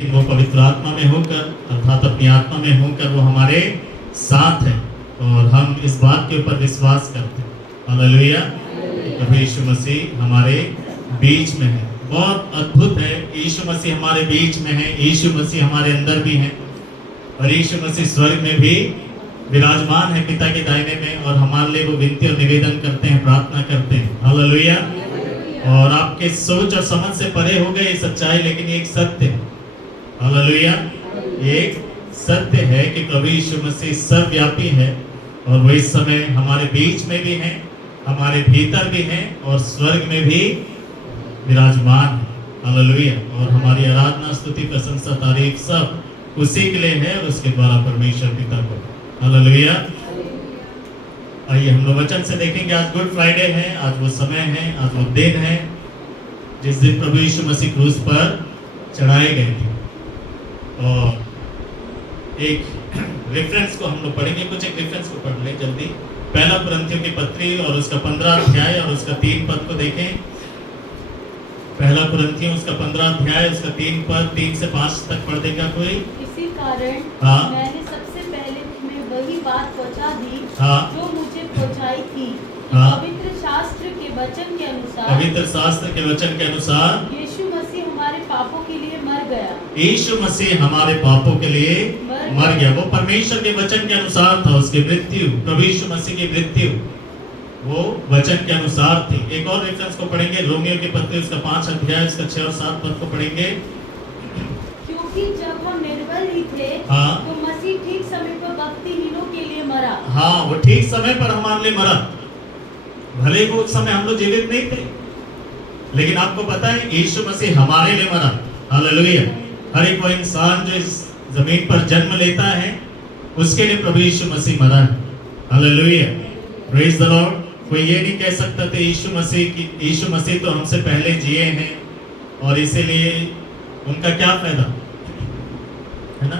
वो पवित्र आत्मा में होकर अर्थात अपनी आत्मा में होकर वो हमारे साथ है और हम इस बात के ऊपर विश्वास करते हैं हालेलुया प्रभु यीशु मसीह हमारे बीच में है। बहुत अद्भुत है, यीशु मसीह हमारे बीच में है, यीशु मसीह हमारे अंदर भी है और यीशु मसीह स्वर्ग में भी विराजमान है पिता के दाहिने में और हमारे लिए वो विनती और निवेदन करते हैं, प्रार्थना करते हैं हालेलुया। और आपके सोच और समझ से परे हो गए ये सच्चाई, लेकिन ये एक सत्य है हालेलुया। एक सत्य है कि प्रभु यीशु मसीह सर्वव्यापी है और वो इस समय हमारे बीच में भी है, हमारे भीतर भी है और स्वर्ग में भी विराजमान है हालेलुया। और हमारी आराधना स्तुति प्रशंसा तारीफ सब उसी के लिए है और उसके द्वारा परमेश्वर पिता को हालेलुया। आइए हम लोग वचन से देखेंगे। आज गुड फ्राइडे है, आज वो समय है, आज वो दिन है जिस दिन प्रभु यीशु मसीह क्रूस पर चढ़ाए गए थे। और एक रेफरेंस को हम लोग पढ़ेंगे, कुछ एक रेफरेंस को पढ़ लें जल्दी। पहला कुरिन्थियों की पत्री और उसका 15 अध्याय और उसका 3 पद को देखें। पहला कुरिन्थियों उसका 15 अध्याय उसका 3 पद 3 से 5 तक पढ़ देगा कोई। इसी कारण मैंने सबसे पहले तुम्हें वही बात पहुंचा दी जो मुझे पहुंचाई थी। पवित्र शास्त्र के वचन के अनुसार, पवित्र शास्त्र के वचन के अनुसार यीशु मसीह हमारे पापों के लिए मर गया। यीशु मसीह हमारे पापों के लिए मर गया। वो परमेश्वर के वचन के अनुसार था, उसकी मृत्यु, प्रभु यीशु मसीह की मृत्यु वो वचन के अनुसार थी। एक और रेफरेंस को पढ़ेंगे, रोमियो की पत्री उसका 5 अध्याय उसका 6 और 7 पद को पढ़ेंगे। क्योंकि जब हम निर्बल ही थे तो मसीह ठीक समय पर भक्तिहीनों के लिए मरा। हाँ, वो ठीक समय पर हमारे लिए मरा। भले वो उस समय हम लोग जीवित नहीं थे, लेकिन आपको पता है यीशु मसीह हमारे लिए मरा हालेलुया। हर एक वो इंसान जो इस जमीन पर जन्म लेता है उसके लिए प्रभु यीशु मसीह मरा है हालेलुया। Praise the Lord. कोई ये नहीं कह सकता था यीशु मसीह तो हमसे पहले जिए हैं और इसीलिए उनका क्या फायदा है ना।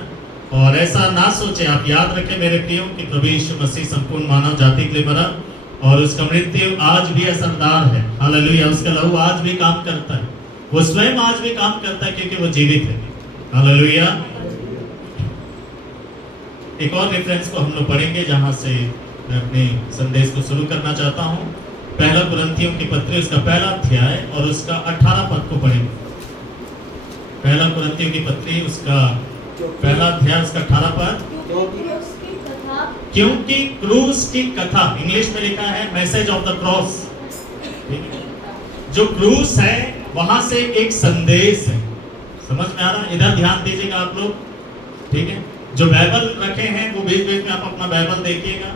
और ऐसा ना सोचे, आप याद रखें मेरे प्रियो कि प्रभु यीशु मसीह संपूर्ण मानव जाति के लिए मरा और उसका मृत्यु आज भी असरदार है हालेलुया। उसका लहू आज भी काम करता है, वो स्वयं आज भी काम करता है क्योंकि वो जीवित है हालेलुया। एक और रेफरेंस को हम लोग पढ़ेंगे जहां से मैं अपने संदेश को शुरू करना चाहता हूं। पहला कुरिन्थियों की पत्री उसका पहला अध्याय और उसका 18 पद को पढ़ेंगे। पहला कुरिन्थियों की पत्री उसका पहला अध्याय उसका 18 पद। क्योंकि क्रूस की कथा, इंग्लिश में लिखा है मैसेज ऑफ द क्रॉस। जो क्रूस है वहां से एक संदेश है, समझ में आ रहा है? इधर ध्यान दीजिएगा आप लोग, ठीक है। जो बाइबल रखे हैं वो बीच बीच में आप अपना बाइबल देखिएगा,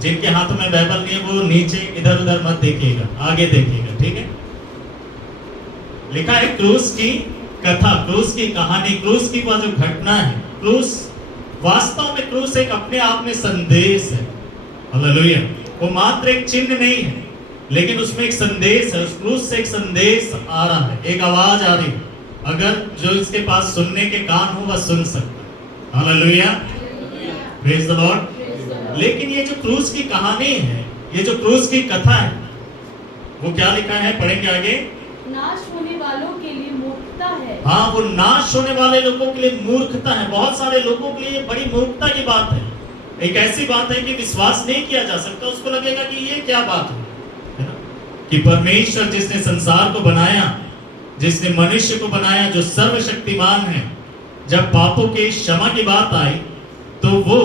जिनके हाथों में बाइबल नहीं है वो नीचे इधर उधर मत देखिएगा, आगे देखिएगा, ठीक है। लिखा है क्रूस की कथा, क्रूस की कहानी, क्रूस की वह जो घटना है। क्रूस वास्तव में क्रूस एक अपने आप में संदेश है हालेलुया। वो मात्र एक चिन्ह नहीं है, लेकिन उसमें एक संदेश है। उस क्रूस से एक संदेश आ रहा है, एक आवाज आ रही है। अगर जो इसके पास सुनने के कान हो वह सुन सकता है हालेलुया। Praise the Lord. लेकिन ये जो क्रूस की कहानी है, ये जो क्रूस की कथा है, वो क्या लिखा है, पढ़ेंगे आगे। नाश होने वालों के लिए मूर्खता है। हाँ, वो नाश होने वाले लोगों के लिए मूर्खता है। बहुत सारे लोगों के लिए बड़ी मूर्खता की बात है। एक ऐसी बात है कि विश्वास नहीं किया जा सकता। उसको लगेगा कि ये क्या बात है ना, कि परमेश्वर जिसने संसार को बनाया, जिसने मनुष्य को बनाया, जो सर्वशक्तिमान है, जब पापों की क्षमा की बात आई तो वो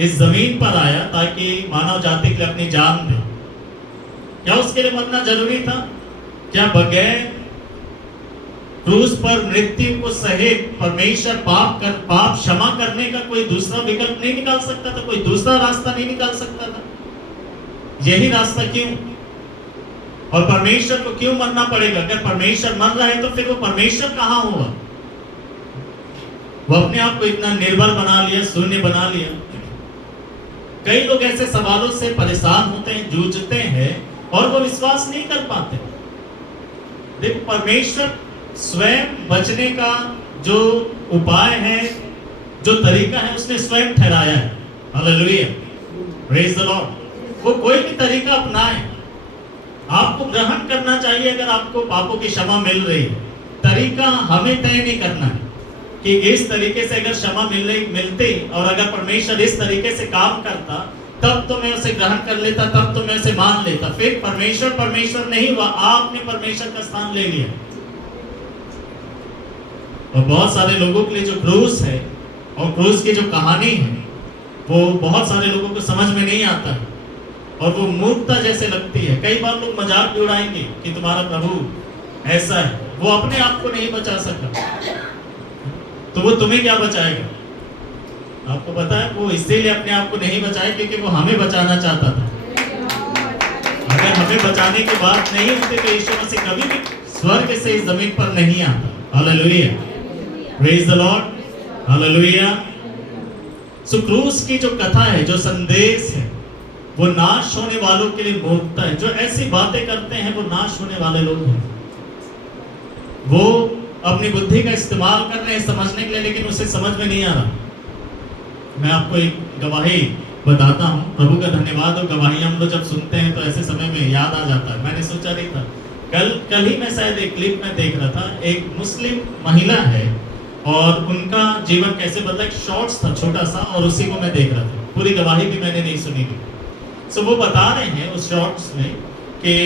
इस जमीन पर आया ताकि मानव जाति के लिए अपनी जान दे। क्या उसके लिए मरना जरूरी था? क्या बगैर क्रूस पर मृत्यु को सहे परमेश्वर पाप क्षमा करने का कोई दूसरा विकल्प नहीं निकाल सकता था? कोई दूसरा रास्ता नहीं निकाल सकता था? यही रास्ता क्यों? और परमेश्वर को क्यों मरना पड़ेगा? अगर परमेश्वर मर रहा है तो फिर वो परमेश्वर कहां होगा? वो अपने आप को इतना निर्भर बना लिया, शून्य बना लिया। कई लोग ऐसे सवालों से परेशान होते हैं, जूझते हैं और वो विश्वास नहीं कर पाते। देखो, परमेश्वर स्वयं बचने का जो उपाय है, जो तरीका है, उसने स्वयं ठहराया है हालेलुया। Praise the Lord. वो कोई भी तरीका अपनाए, आपको ग्रहण करना चाहिए। अगर आपको पापों की क्षमा मिल रही है, तरीका हमें तय नहीं करना है, कि इस तरीके से अगर क्षमा मिलती और अगर परमेश्वर इस तरीके से काम करता तब तो मैं उसे ग्रहण कर लेता, तब तो मैं उसे मान लेता। फिर परमेश्वर नहीं हुआ, आपने परमेश्वर का स्थान ले लिया। और बहुत सारे लोगों के लिए जो क्रूस है और क्रूस की जो कहानी है वो बहुत सारे लोगों को समझ में नहीं आता है और वो मूर्खता जैसे लगती है। कई बार लोग मजाक भी उड़ाएंगे कि तुम्हारा प्रभु ऐसा है, वो अपने आप को नहीं बचा सका तो वो तुम्हें क्या बचाएगा? आपको पता है वो इसीलिए अपने आप को नहीं बचाए क्योंकि वो हमें बचाना चाहता था। अगर हमें बचाने की बात नहीं होती तो यीशु मसीह कभी भी स्वर्ग से इस जमीन पर नहीं आता। Hallelujah, praise the Lord, hallelujah. So क्रूस की जो कथा है, जो संदेश है, वो नाश होने वालों के लिए मूर्खता है। जो ऐसी बातें करते हैं वो नाश होने वाले लोग हैं। वो अपनी बुद्धि का इस्तेमाल कर रहे हैं समझने के लिए, लेकिन उसे समझ में नहीं आ रहा। मैं आपको एक गवाही बताता हूँ। प्रभु का धन्यवाद। और गवाही हम लोग जब सुनते हैं तो ऐसे समय में याद आ जाता है। मैंने सोचा नहीं था, कल ही मैं शायद एक क्लिप में देख रहा था। एक मुस्लिम महिला है और उनका जीवन कैसे बदला, एक शॉर्ट्स था छोटा सा और उसी को मैं देख रहा था। पूरी गवाही भी मैंने नहीं सुनी थी। सो वो बता रहे हैं उस शॉर्ट्स में कि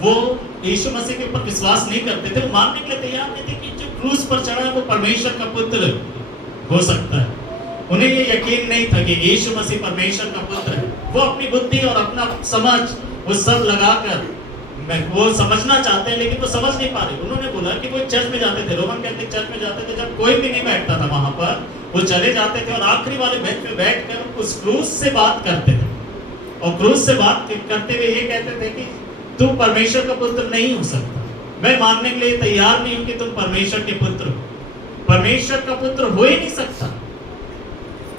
वो यीशु मसीह के ऊपर विश्वास नहीं करते थे, वो मानने के लिए तैयार नहीं थे कि जो क्रूस पर चढ़ा है वो परमेश्वर का पुत्र हो सकता है। उन्हें ये यकीन नहीं था कि यीशु मसीह परमेश्वर का पुत्र है। वो अपनी बुद्धि और अपना समझ वो सब लगाकर वो समझना चाहते हैं, लेकिन वो समझ नहीं पा रहे। उन्होंने बोला कि वो चर्च में जाते थे, रोमन कैथोलिक चर्च में जाते थे, जब कोई भी नहीं बैठता था वहां पर वो चले जाते थे और आखिरी वाले बेंच पे बैठकर उस क्रूस से बात करते थे और क्रूस से बात करते हुए ये कहते थे कि तू परमेश्वर का पुत्र नहीं हो सकता। मैं मानने के लिए तैयार नहीं हूं कि तुम परमेश्वर के पुत्र हो। परमेश्वर का पुत्र हो ही नहीं सकता,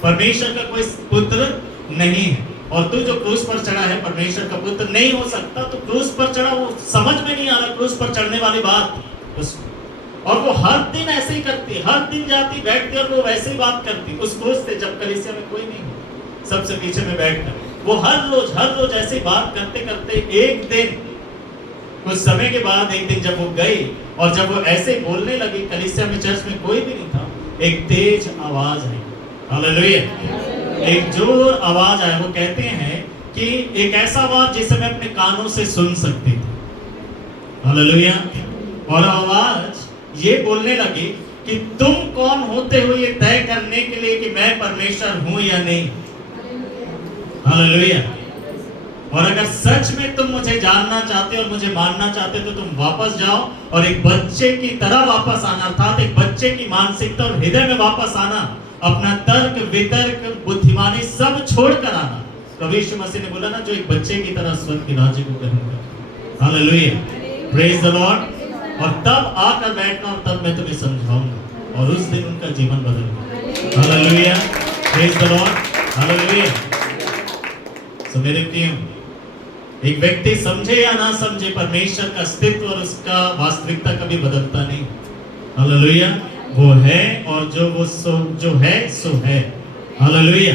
परमेश्वर का कोई पुत्र नहीं है। और तू जो क्रूस पर चढ़ा है परमेश्वर का पुत्र नहीं हो सकता। तो क्रूस पर चढ़ा, वो समझ में नहीं आ रहा क्रूस पर चढ़ने वाली बात उसको। और वो हर दिन ऐसे ही करती, हर दिन जाती बैठती और वो वैसे ही बात करती उस क्रूस से, जब कलीसिया में कोई नहीं हो, सबसे पीछे में बैठकर वो हर रोज ऐसी बात करते करते एक दिन कुछ समय के बाद एक दिन जब वो गई और जब वो ऐसे बोलने लगी, कलीसिया में चर्च में कोई भी नहीं था, एक तेज आवाज आई। हालेलुया, एक जोर आवाज आया। वो कहते हैं कि एक ऐसा आवाज जिसे मैं अपने कानों से सुन सकती थी। हालेलुया। और आवाज ये बोलने लगी कि तुम कौन होते हो ये तय करने के लिए कि मैं परमेश्वर हूं या नहीं। हालेलुया। और अगर सच में तुम मुझे जानना चाहते और मुझे मानना चाहते तो तुम वापस जाओ और एक बच्चे की तरह वापस आना, अर्थात एक बच्चे की मानसिकता और हृदय में वापस आना, अपना तर्क वितर्क बुद्धिमानी सब छोड़कर आना। प्रभु यीशु मसीह ने बोला ना, जो एक बच्चे की तरह स्वर्ग के राज्य को ग्रहण कर। Hallelujah, praise the Lord. और तब आकर बैठना और तब मैं तुम्हें समझाऊंगा। और उस दिन उनका जीवन बदल गया। Hallelujah, praise the Lord, hallelujah. So मेरे प्रिय, एक व्यक्ति समझे या ना समझे, परमेश्वर का अस्तित्व और उसका वास्तविकता कभी बदलता नहीं। हालेलुया, वो है और जो है सो है। Hallelujah,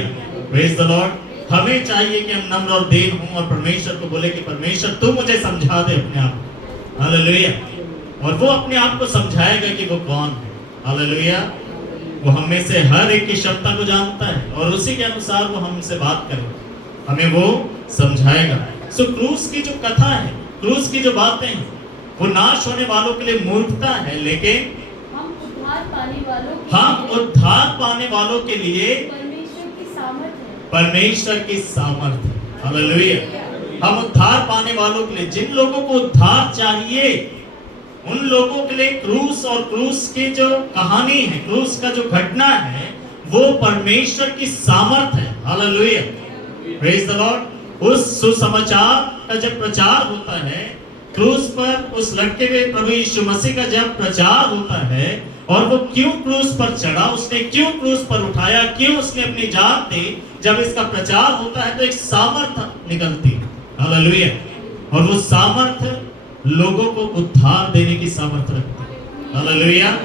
praise the Lord. हमें चाहिए कि हम नम्र और दीन हों और परमेश्वर को बोले कि परमेश्वर तू मुझे समझा दे अपने आप को। हालेलुया। और वो अपने आप को समझाएगा कि वो कौन है। हालेलुया। वो हम में से हर एक की क्षमता को जानता है और उसी के अनुसार वो हमसे बात करेगा, हमें वो समझाएगा। सो क्रूस की जो कथा है, क्रूस की जो बातें हैं, वो नाश होने वालों के लिए मूर्खता है, लेकिन हम उद्धार पाने वालों के लिए परमेश्वर की सामर्थ्य। हालेलुया। हम उद्धार पाने वालों के लिए, जिन लोगों को उद्धार चाहिए उन लोगों के लिए क्रूस और क्रूस की जो कहानी है, क्रूस का जो घटना है, वो परमेश्वर की सामर्थ्य है। Hallelujah, praise the Lord. उस सुसमाचार का जब प्रचार होता है, क्रूस पर उस लटके हुए प्रभु यीशु मसीह का जब प्रचार होता है और वो क्यों क्रूस पर चढ़ा, उसने क्यों क्रूस पर उठाया, क्यों उसने अपनी जान दी, जब इसका प्रचार होता है तो एक सामर्थ्य निकलती है। हालेलुया। और वो सामर्थ्य लोगों को उद्धार देने की सामर्थ्य रखती है। हालेलुया।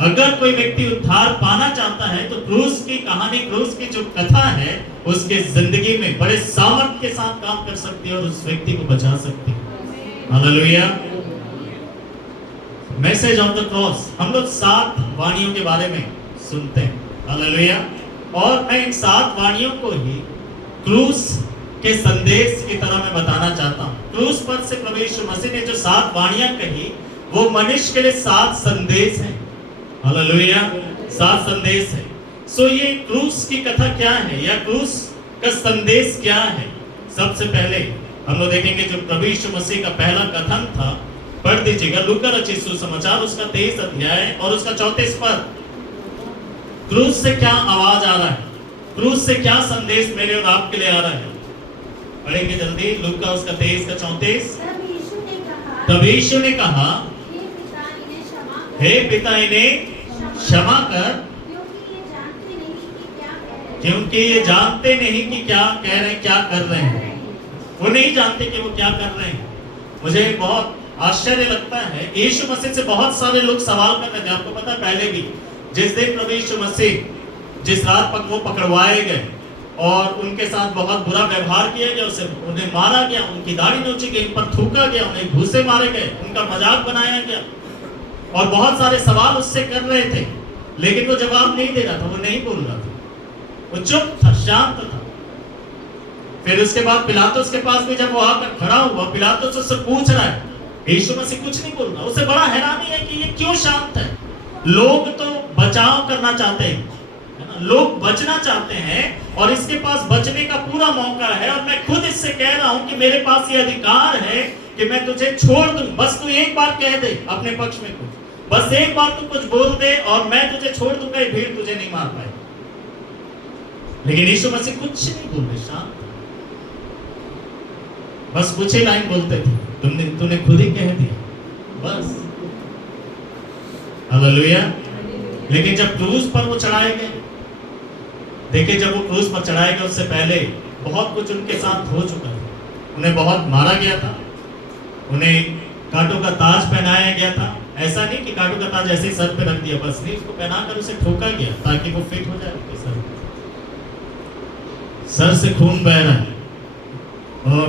अगर कोई व्यक्ति उद्धार पाना चाहता है तो क्रूस की कहानी, क्रूस की जो कथा है, उसके जिंदगी में बड़े सामर्थ्य के साथ काम कर सकती है और उस व्यक्ति को बचा सकती है। Hallelujah. Message of the cross, हम लोग 7 वाणियों के बारे में सुनते हैं, हालेलुया। और मैं इन 7 वाणियों को ही क्रूस के संदेश की तरह मैं बताना चाहता हूँ। क्रूस पर से प्रभु यीशु मसीह ने जो 7 वाणियां कही, वो मनुष्य के लिए 7 संदेश हैं, हालेलुया, 7 संदेश है। सो ये क्रूस की कथा क्या है, या क्रूस का संदेश क्या है? सबसे पहले हम लोग देखेंगे जो प्रभु यीशु मसीह का पहला कथन था, पढ़ दीजिएगा लूका रचित सुसमाचार उसका 23 अध्याय और उसका 34 पद। क्रूस से क्या आवाज आ रहा है, क्रूस से क्या संदेश मेरे और आपके लिए आ रहा है? पढ़ेंगे जल्दी, लूका उसका 23 का 34। तब यीशु ने कहा, हे पिता इन्हें क्षमा कर, क्योंकि ये जानते नहीं कि क्या कह रहे हैं, क्या कर रहे हैं। वो नहीं जानते कि वो क्या कर रहे हैं। मुझे बहुत आश्चर्य लगता है, यीशु मसीह से बहुत सारे लोग सवाल कर रहे थे। आपको पता है पहले भी, जिस दिन प्रभु यीशु मसीह जिस रात वो पकड़वाए गए और उनके साथ बहुत बुरा व्यवहार किया गया, उन्हें मारा गया, उनकी दाढ़ी नोची गई, उन पर थूका गया, उन्हें घूसे मारे गए, उनका मजाक बनाया गया और बहुत सारे सवाल उससे कर रहे थे, लेकिन वो जवाब नहीं दे रहा था, वो नहीं बोल रहा था, वो चुप था, शांत था। फिर उसके बाद पिलातुस के पास भी जब वो आकर खड़ा हुआ, पिलातुस उससे पूछ रहा है, यीशु मसीह कुछ नहीं बोल रहा। उसे बड़ा हैरानी है कि ये क्यों शांत है। लोग तो बचाव करना चाहते हैं, है ना, लोग बचना चाहते हैं और इसके पास बचने का पूरा मौका है, और मैं खुद इससे कह रहा हूं कि मेरे पास ये अधिकार है कि मैं तुझे छोड़ दूं, बस तू एक बार कह दे अपने पक्ष में कुछ, बस एक बार तू कुछ बोल दे और मैं तुझे छोड़ दूंगा, ये भीड़ तुझे नहीं मार पाएगी। लेकिन यीशु मसीह कुछ नहीं बोल रहे, शांत, बस कुछ ही लाइन बोलते थे, तूने खुद ही कह दिया, बस, हालेलुया। लेकिन जब क्रूस पर वो चढ़ाए गए, देखिए जब वो क्रूस पर चढ़ाए गए उससे पहले बहुत कुछ उनके साथ हो चुका था। उन्हें बहुत मारा गया था, उन्हें कांटों का ताज पहनाया गया था। ऐसा नहीं कि कांटों का ताज ऐसे ही सर पे रख दिया, बस नहीं, उसको पहनाकर उसे ठोका गया ताकि वो फिट हो जाए उनके सर से खून बह रहा है और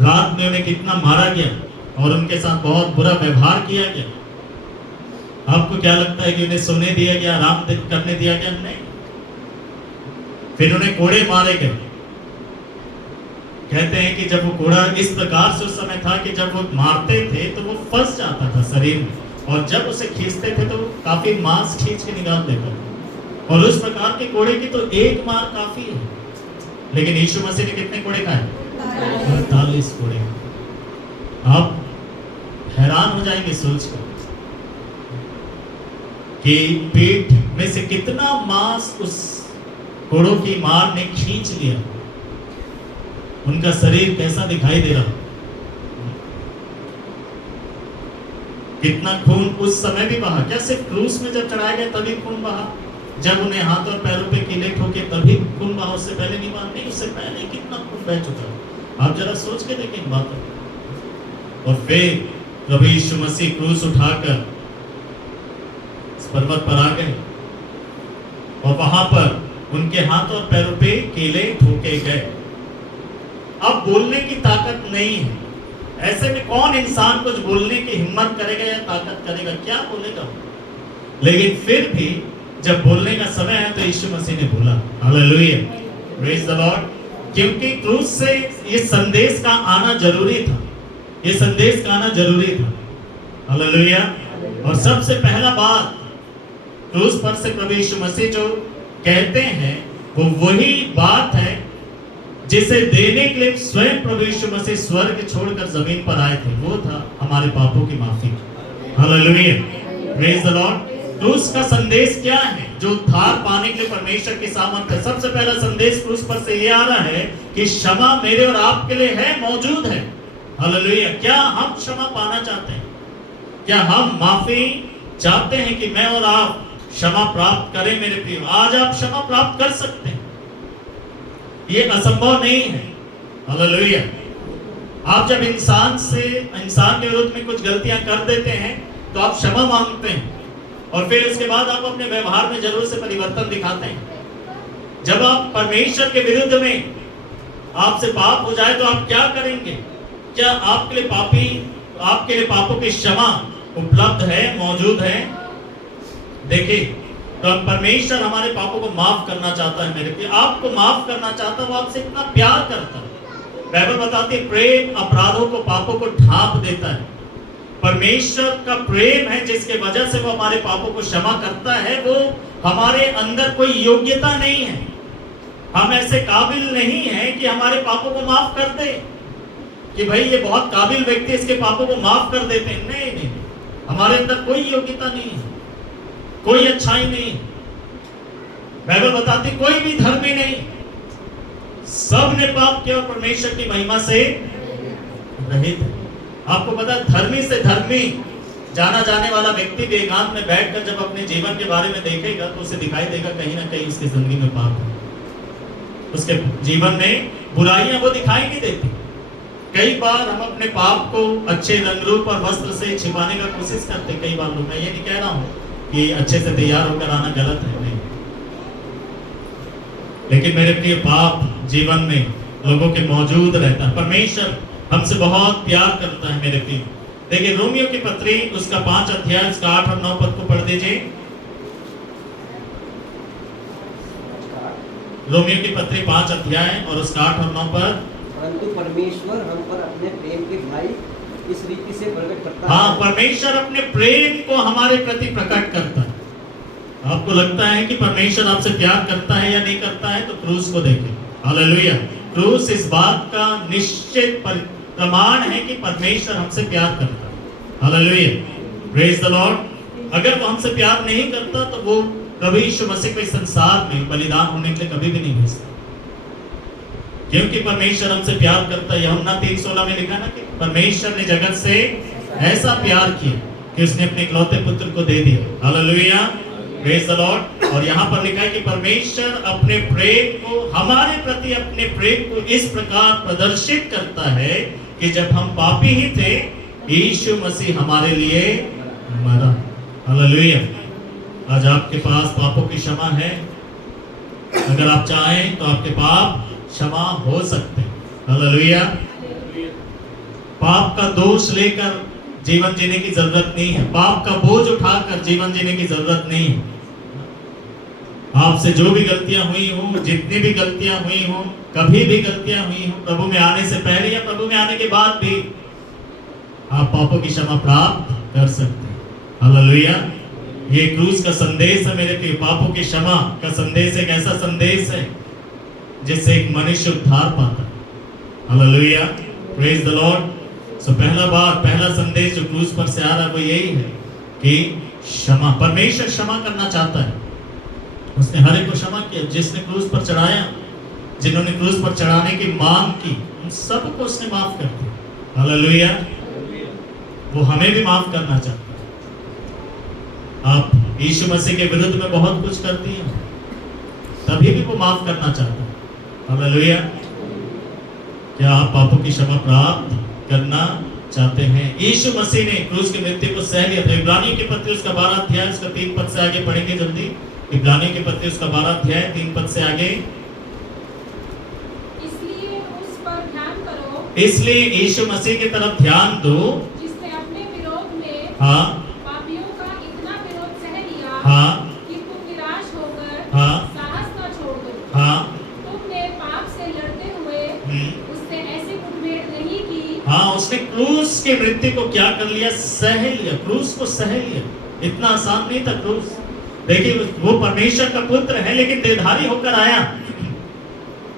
रात में उन्हें कितना मारा गया और उनके साथ बहुत बुरा व्यवहार किया गया। आपको क्या लगता है कि उन्हें सोने दिया गया, आराम करने दिया गया? नहीं। फिर उन्हें कोड़े मारे गए। कहते हैं कि जब वो कोड़ा इस प्रकार से उस समय था कि जब वो मारते थे तो वो फंस जाता था शरीर में, और जब उसे खींचते थे तो काफी मांस खींच के निकाल देता था, और उस प्रकार के कोड़े की तो एक मार काफी है। लेकिन यीशु मसीह ने कितने कोड़े खाए? 48 कोड़े। आप हैरान हो जाएंगे सोचकर कि पेट में से कितना मांस उस कोड़ों की मार ने खींच लिया, उनका शरीर कैसा दिखाई दे रहा, कितना खून उस समय भी बहा। क्या सिर्फ क्रूस में जब चढ़ाए गए तभी खून बहा? जब उन्हें हाथ और पैरों पे कीले ठोके तभी खून बहा? उससे पहले नहीं बहा? नहीं, उससे पहले कितना खून बह चुका। आप जरा सोच के देखें इन बातों। और फिर प्रभु यीशु मसीह क्रूस उठाकर इस पर्वत पर आ गए और वहां पर उनके हाथ और पैरों पे कीले ठोके गए। अब बोलने की ताकत नहीं है, ऐसे में कौन इंसान कुछ बोलने की हिम्मत करेगा या ताकत करेगा? क्या बोलेगा? लेकिन फिर भी जब बोलने का समय है तो यीशु मसीह ने बोला, हालेलुया, प्रेज द लॉर्ड। क्योंकि क्रूस से ये संदेश का आना जरूरी था, ये संदेश का आना जरूरी था, हालेलुया। और सबसे पहला बात क्रूस पर से प्रभु यीशु मसीह जो कहते हैं वो वही बात है जिसे देने के लिए स्वयं प्रभु यीशु मसीह स्वर्ग छोड़कर जमीन पर आए थे, वो था हमारे पापों की माफी। Hallelujah, praise the Lord. क्रूस का संदेश क्या है? जो उद्धार पाने के लिए परमेश्वर की सामर्थ है। सबसे पहला संदेश क्रूस पर से ये आ रहा है कि क्षमा मेरे और आपके लिए है, मौजूद है। हालेलुया। क्या हम क्षमा पाना चाहते हैं? क्या हम माफी चाहते हैं कि मैं और आप क्षमा प्राप्त करें? मेरे प्रिय, आज आप क्षमा प्राप्त कर सकते हैं, ये असंभव नहीं है। हालेलुया। आप जब इंसान के विरुद्ध में कुछ गलतियां कर देते हैं तो आप क्षमा मांगते हैं और फिर उसके बाद आप अपने व्यवहार में जरूर से परिवर्तन दिखाते हैं। जब आप परमेश्वर के विरुद्ध में आपसे पाप हो जाए तो आप क्या करेंगे? क्या आपके लिए पापों की क्षमा उपलब्ध है, मौजूद है। देखिए, तो परमेश्वर हमारे पापों को माफ करना चाहता है। मेरे प्रिय, आपको माफ करना चाहता है, वो आपसे इतना प्यार करता है। बाइबल बताती है प्रेम अपराधों को, पापों को ढांप देता है। परमेश्वर का प्रेम है जिसके वजह से वो हमारे पापों को क्षमा करता है। वो हमारे अंदर कोई योग्यता नहीं है, हम ऐसे काबिल नहीं हैं कि हमारे पापों को माफ कर दे, कि भाई ये बहुत काबिल व्यक्ति, इसके पापों को माफ कर देते हैं। नहीं नहीं, हमारे अंदर कोई योग्यता नहीं है, कोई अच्छाई नहीं। बाइबल बताती कोई भी धर्मी नहीं, सब ने पाप किया और परमेश्वर की महिमा से रहित है। आपको पता है, धर्मी से धर्मी जाना जाने वाला व्यक्ति भी एकांत में बैठकर जब अपने जीवन के बारे में देखेगा तो उसे दिखाई देगा कहीं ना कहीं उसकी जिंदगी में पाप है, उसके जीवन में बुराइयां वो दिखाई नहीं देती। कई बार हम अपने पाप को अच्छे रंग रूप और वस्त्र से छिपाने का कोशिश करते। कई बार लोग, मैं ये नहीं कह रहा हूं कि अच्छे से तैयार होकर आना गलत है, नहीं, लेकिन मेरे प्रिय पाप जीवन में लोगों के मौजूद रहता है। परमेश्वर हमसे बहुत प्यार करता है मेरे प्रिय। देखिए, रोमियो की पत्री उसका 5 अध्याय उसका 8 और 9 पद को पढ़ दीजिए। रोमियो की पत्री 5 अध्याय और उसका 8 और 9 पद। परंतु परमेश्वर हम पर अपने प्रेम के भाई इस रीति से प्रकट करता है। हाँ, परमेश्वर अपने प्रेम को हमारे प्रति प्रकट करता है। आपको लगता है कि परमेश्वर आपसे प्यार करता है या नहीं करता है, तो क्रूस को देखें। हालेलुया। क्रूस इस बात का निश्चित प्रमाण है कि परमेश्वर हमसे प्यार करता है। Hallelujah, praise the Lord. अगर वो हमसे प्यार नहीं करता तो वो कभी यीशु मसीह को इस संसार में बलिदान होने के लिए कभी भी नहीं भेजता, क्योंकि परमेश्वर हमसे प्यार करता है। यूहन्ना 3:16 में लिखा ना कि परमेश्वर ने जगत से ऐसा प्यार किया कि उसने अपने इकलौते पुत्र को दे दिया। Hallelujah, praise the Lord. और यहाँ पर लिखा है कि परमेश्वर अपने प्रेम को, हमारे प्रति अपने प्रेम को इस प्रकार प्रदर्शित करता है कि जब हम पापी ही थे, यीशु मसीह हमारे लिए मरा। हालेलुया। आज आपके पास पापों की क्षमा है। अगर आप चाहें तो आपके पाप क्षमा हो सकते हैं। हालेलुया। पाप का दोष लेकर जीवन जीने की जरूरत नहीं है, पाप का बोझ उठाकर जीवन जीने की जरूरत नहीं है। आपसे जो भी गलतियां हुई हो, जितनी भी गलतियां हुई हो, कभी भी गलतियां हुई हो, प्रभु में आने से पहले या प्रभु में आने के बाद भी आप पापों की क्षमा प्राप्त कर सकते हैं। हालेलुया। ये क्रूस का संदेश है मेरे प्रिय। पापों की क्षमा का संदेश एक ऐसा संदेश है जिससे एक मनुष्य उद्धार पाता है। Hallelujah, praise the Lord. So पहला संदेश जो क्रूस पर से आ रहा है वो यही है कि क्षमा, परमेश्वर क्षमा करना चाहता है। उसने हर एक को क्षमा किया। जिसने क्रूस पर चढ़ाया, जिन्होंने क्रूस पर चढ़ाने की मांग की, उन सबको उसने माफ कर दिया। हालेलुया। वो हमें भी माफ करना चाहता है। आप यीशु मसीह के विरुद्ध में बहुत कुछ कर दिए, तभी भी वो माफ करना चाहता है। हालेलुया। क्या आप पापों की क्षमा प्राप्त करना चाहते हैं? यीशु मसीह ने क्रूस की मृत्यु को सह लिया था। इब्रानियों के पत्र उसका 12 अध्याय उसका 3 पद से आगे पढ़ेंगे जल्दी। इब्रानियों के पत्र उसका 12 अध्याय 3 पद से आगे। इसलिए उस पर ध्यान करो, इसलिए यीशु मसीह की तरफ ध्यान दो, जिसने अपने विरोध में हाँ पापियों का इतना विरोध सह लिया, हाँ कि तुम निराश होकर हाँ साहस न छोड़ दो। हाँ तुमने पाप से लड़ते हुए उससे ऐसी मुठभेड़ नहीं की। हाँ, उसने क्रूस की मृत्यु को क्या कर लिया? सह लिया। क्रूस को सह लिया। इतना आसान नहीं था क्रूस। देखिए, वो परमेश्वर का पुत्र है लेकिन देहधारी होकर आया।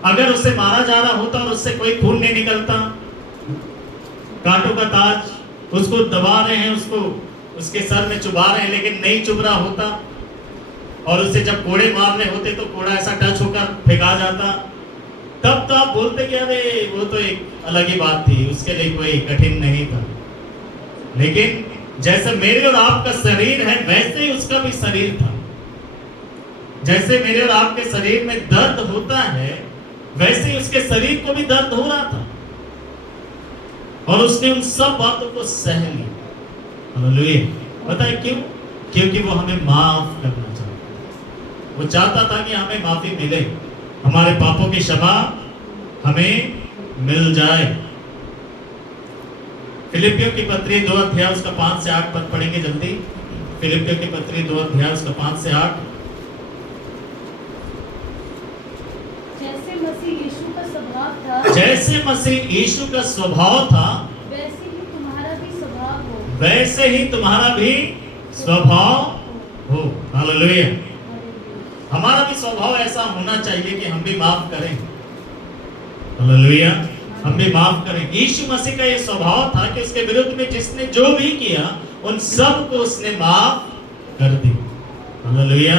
अगर उसे मारा जा रहा होता और उससे कोई खून नहीं निकलता, कांटों का ताज उसको दबा रहे हैं, उसको उसके सर में चुभा रहे हैं, लेकिन नहीं चुभ रहा होता, और उसे जब कोड़े मार रहे होते तो कोड़ा ऐसा टच होकर फेंका जाता, तब तो आप बोलते कि अरे वो तो एक अलग ही बात थी, उसके लिए कोई कठिन नहीं था। लेकिन जैसे मेरे और आपका शरीर है वैसे ही उसका भी शरीर था। जैसे मेरे और आपके शरीर में दर्द होता है वैसे ही उसके शरीर को भी दर्द हो रहा था, और उसने उन सब बातों को सह लिया। हालेलुया। पता है क्यों? क्योंकि वो हमें माफ करना चाहता था। वो चाहता था कि हमें माफी मिले, हमारे पापों की क्षमा हमें मिल जाए। फिलिपियों की पत्री 2 अध्याय उसका 5 से 8 पद पढ़ेंगे जल्दी। फिलिपियों की पत्री 2 अध्याय उसका 5 से 8। जैसे मसीह यीशु का स्वभाव था, जैसे मसीह यीशु का स्वभाव था, वैसे ही तुम्हारा भी स्वभाव हो। वैसे ही तुम्हारा भी स्वभाव हो। हालेलुया। हमारा भी स्वभाव ऐसा होना चाहिए कि हम भी माफ करें। हालेलुया। हम भी माफ करें। यीशु मसीह का ये स्वभाव था कि उसके विरुद्ध में जिसने जो भी किया उन सब को उसने माफ कर दिया। हालेलुया।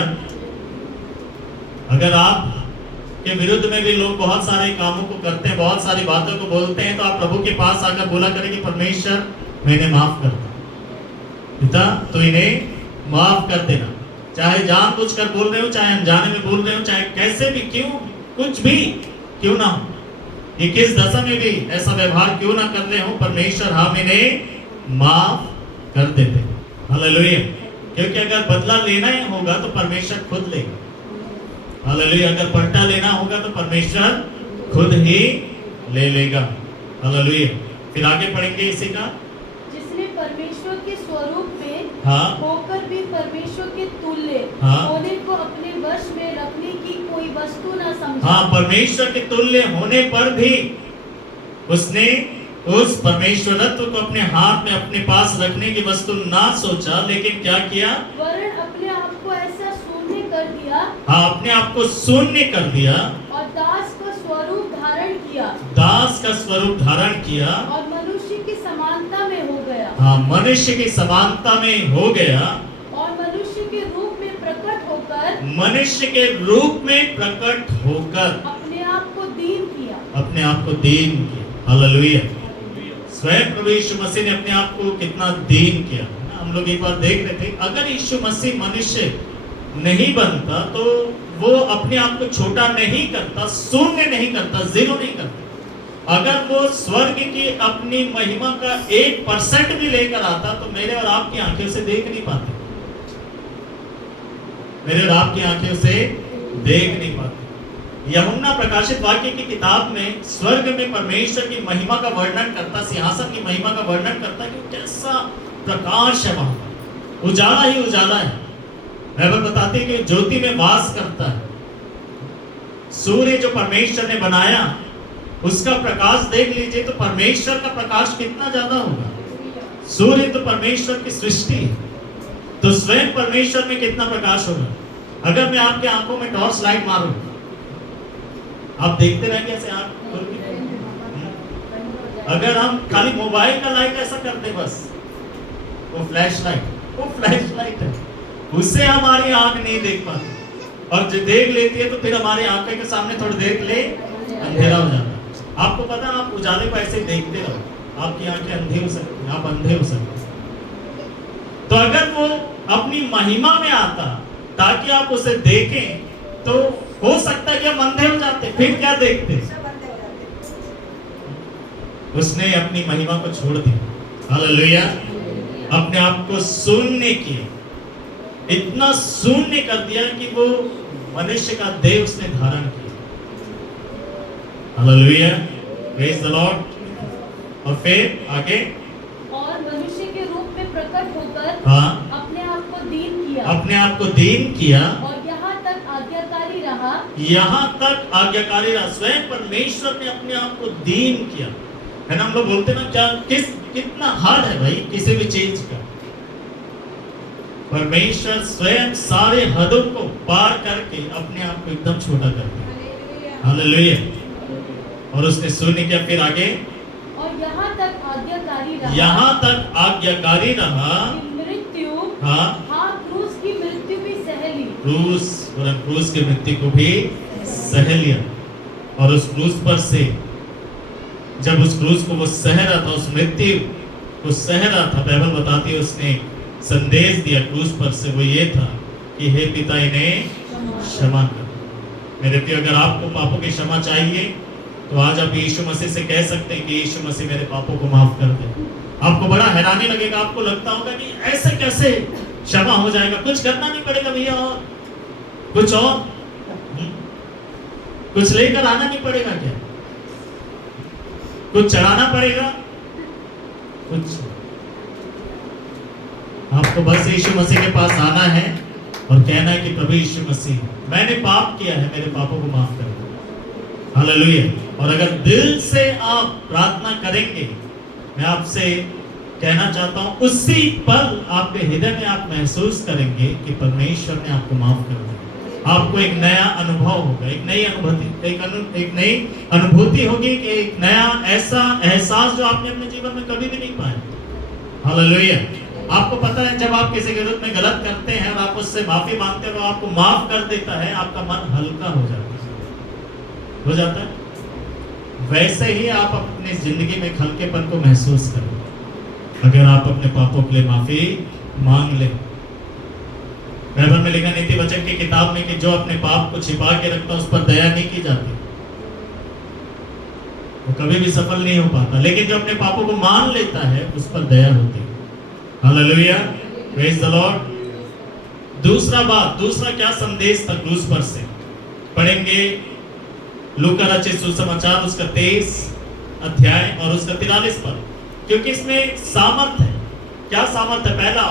अगर आप के विरुद्ध में भी लोग बहुत सारे कामों को करते हैं, बहुत सारी बातों को बोलते हैं, तो आप प्रभु के पास आकर बोला करें कि परमेश्वर मैंने माफ कर दिया। पिता तो इन्हें माफ कर देना। चाहे जानबूझकर बोल रहे हो, चाहे अनजाने में बोल रहे हो, चाहे कैसे भी क्यों कुछ भी क्यों ना हो, ये किस दशा में भी ऐसा व्यवहार क्यों ना कर रहे हो, परमेश्वर हम इन्हें माफ कर देते। हालेलुया। क्योंकि अगर बदला लेना ही होगा तो परमेश्वर खुद लेगा। हालेलुया। अगर पलटा लेना होगा तो परमेश्वर खुद ही ले लेगा। हालेलुया। फिर आगे पढ़ेंगे इसी का। जिसने परमेश्वर के स्वरूप में होकर भी परमेश्वर के तुल्य होने को अपने वश में रखने की कोई वस्तु न समझा। परमेश्वर के तुल्य होने पर भी उसने उस परमेश्वरत्व को अपने हाथ में अपने पास रखने की वस्तु ना सोचा, लेकिन क्या किया? वरन अपने आप को ऐसा शून्य कर दिया। अपने आप को शून्य कर दिया और दास का स्वरूप धारण किया। दास का स्वरूप धारण किया और मनुष्य की समानता में हो गया। मनुष्य की समानता में हो गया। और मनुष्य के रूप में प्रकट होकर, मनुष्य के रूप में प्रकट होकर अपने आप को दीन किया। अपने आप को दीन किया। हालेलुया। स्वयं प्रभु यीशु मसीह ने अपने आप को कितना दीन किया। हम लोग एक बार देख रहे थे, अगर यीशु मसीह मनुष्य नहीं बनता तो वो अपने आप को छोटा नहीं करता, शून्य नहीं करता, जीरो नहीं करता। अगर वो स्वर्ग की अपनी महिमा का 1% भी लेकर आता तो मेरे और आपकी आंखों से देख नहीं पाते। मेरे और आपकी आंखों से देख नहीं पाते। यूहन्ना प्रकाशित वाक्य की किताब में स्वर्ग में परमेश्वर की महिमा का वर्णन करता, सिंहासन की महिमा का वर्णन करता कि कैसा प्रकाश है वहां, उजाला ही उजाला है। बाइबल बताती है कि ज्योति में वास करता है। सूर्य जो परमेश्वर ने बनाया उसका प्रकाश देख लीजिए तो परमेश्वर का प्रकाश कितना ज्यादा होगा। सूर्य तो परमेश्वर की सृष्टि है, तो स्वयं परमेश्वर में कितना प्रकाश होगा। अगर मैं आपके आंखों में टॉर्च लाइट मारूं, आप देखते रहेंगे ऐसे आंख खोल के। अगर हम खाली मोबाइल का लाइट ऐसा करते बस, वो फ्लैश लाइट है, उससे हमारी आंख नहीं देख पाती, और जो देख लेती है तो फिर हमारी आंखें के सामने थोड़ी देर के लिए अंधेरा हो जाता है। आपको पता है, आप उजाले को ऐसे देखते रहो, आपकी आंखें अंधी हो सकती, आप अंधे हो सकते। तो अगर वो अपनी महिमा में आता ताकि आप उसे देखें, तो हो सकता है कि हम अंधे हो जाते, फिर क्या देखते? उसने अपनी महिमा को छोड़ दिया। हालेलुया। अपने आप को शून्य किया, इतना शून्य कर दिया कि वो मनुष्य का देह उसने धारण किया। हालेलुया। Praise the Lord. और फिर आगे, और मनुष्य के रूप में प्रकट होकर अपने आप को दीन किया। अपने आप को दीन किया और यहाँ तक आज्ञाकारी रहा। यहाँ तक आज्ञाकारी रहा। स्वयं परमेश्वर ने अपने आप को दीन किया। है ना, हम लोग बोलते ना, क्या कितना हार्ड है भाई किसी भी चीज का। परमेश्वर स्वयं सारे हदों को पार करके अपने आप को एकदम छोटा कर दिया। हालेलुया। और उसने शून्य किया। फिर आगे, और यहाँ तक आज्ञाकारी रहा। यहाँ तक आज्ञाकारी रहा। मृत्यु, क्रूस की मृत्यु भी सह ली। क्रूस की मृत्यु को भी सह लिया। और उस क्रूस पर से जब उस क्रूस को वो सह रहा था, उस मृत्यु को सह रहा था, बाइबल बताती है उसने संदेश दिया क्रूस पर से, वो ये था कि हे पिता इन्हें क्षमा कर। मेरे प्रिय, अगर आपको पापों की क्षमा चाहिए तो आज आप यीशु मसीह से कह सकते हैं कि यीशु मसीह मेरे पापों को माफ कर दे। आपको बड़ा हैरानी लगेगा, आपको लगता होगा कि ऐसे कैसे क्षमा हो जाएगा, कुछ करना नहीं पड़ेगा भैया, और कुछ लेकर आना नहीं पड़ेगा क्या, कुछ चढ़ाना पड़ेगा? कुछ। आपको बस यीशु मसीह के पास आना है और कहना है कि प्रभु यीशु मसीह, मैंने पाप किया है, मेरे पापों को माफ कर दो। हालेलुया। और अगर दिल से आप प्रार्थना करेंगे, मैं आपसे कहना चाहता हूं, उसी पल आपके हृदय में आप महसूस करेंगे कि परमेश्वर ने आपको माफ कर दिया। आपको एक नया अनुभव होगा, एक नई अनुभूति होगी कि एक नया ऐसा एहसास जो आपने अपने जीवन में कभी भी नहीं पाया। हालेलुया। आपको पता है, जब आप किसी के विरुद्ध में गलत करते हैं और आप उससे माफी मांगते हो, आपको माफ कर देता है, आपका मन हल्का हो जाता है। वैसे ही आप अपनी जिंदगी में हल्केपन को महसूस करें अगर आप अपने पापों के लिए माफी मांग ले। बाइबल में लिखा नीति वचन की किताब में कि जो अपने पाप को छिपा के रखता उस पर दया नहीं की जाती, वो कभी भी सफल नहीं हो पाता। लेकिन जो अपने पापों को मान लेता है उस पर दया होती है। Hallelujah, praise the Lord. दूसरा क्या संदेश था क्रूस पर से? पढ़ेंगे लूका रचित सुसमाचार उसका 23 अध्याय और उसका 43 पद, क्योंकि इसमें सामर्थ है। क्या सामर्थ है? पहला,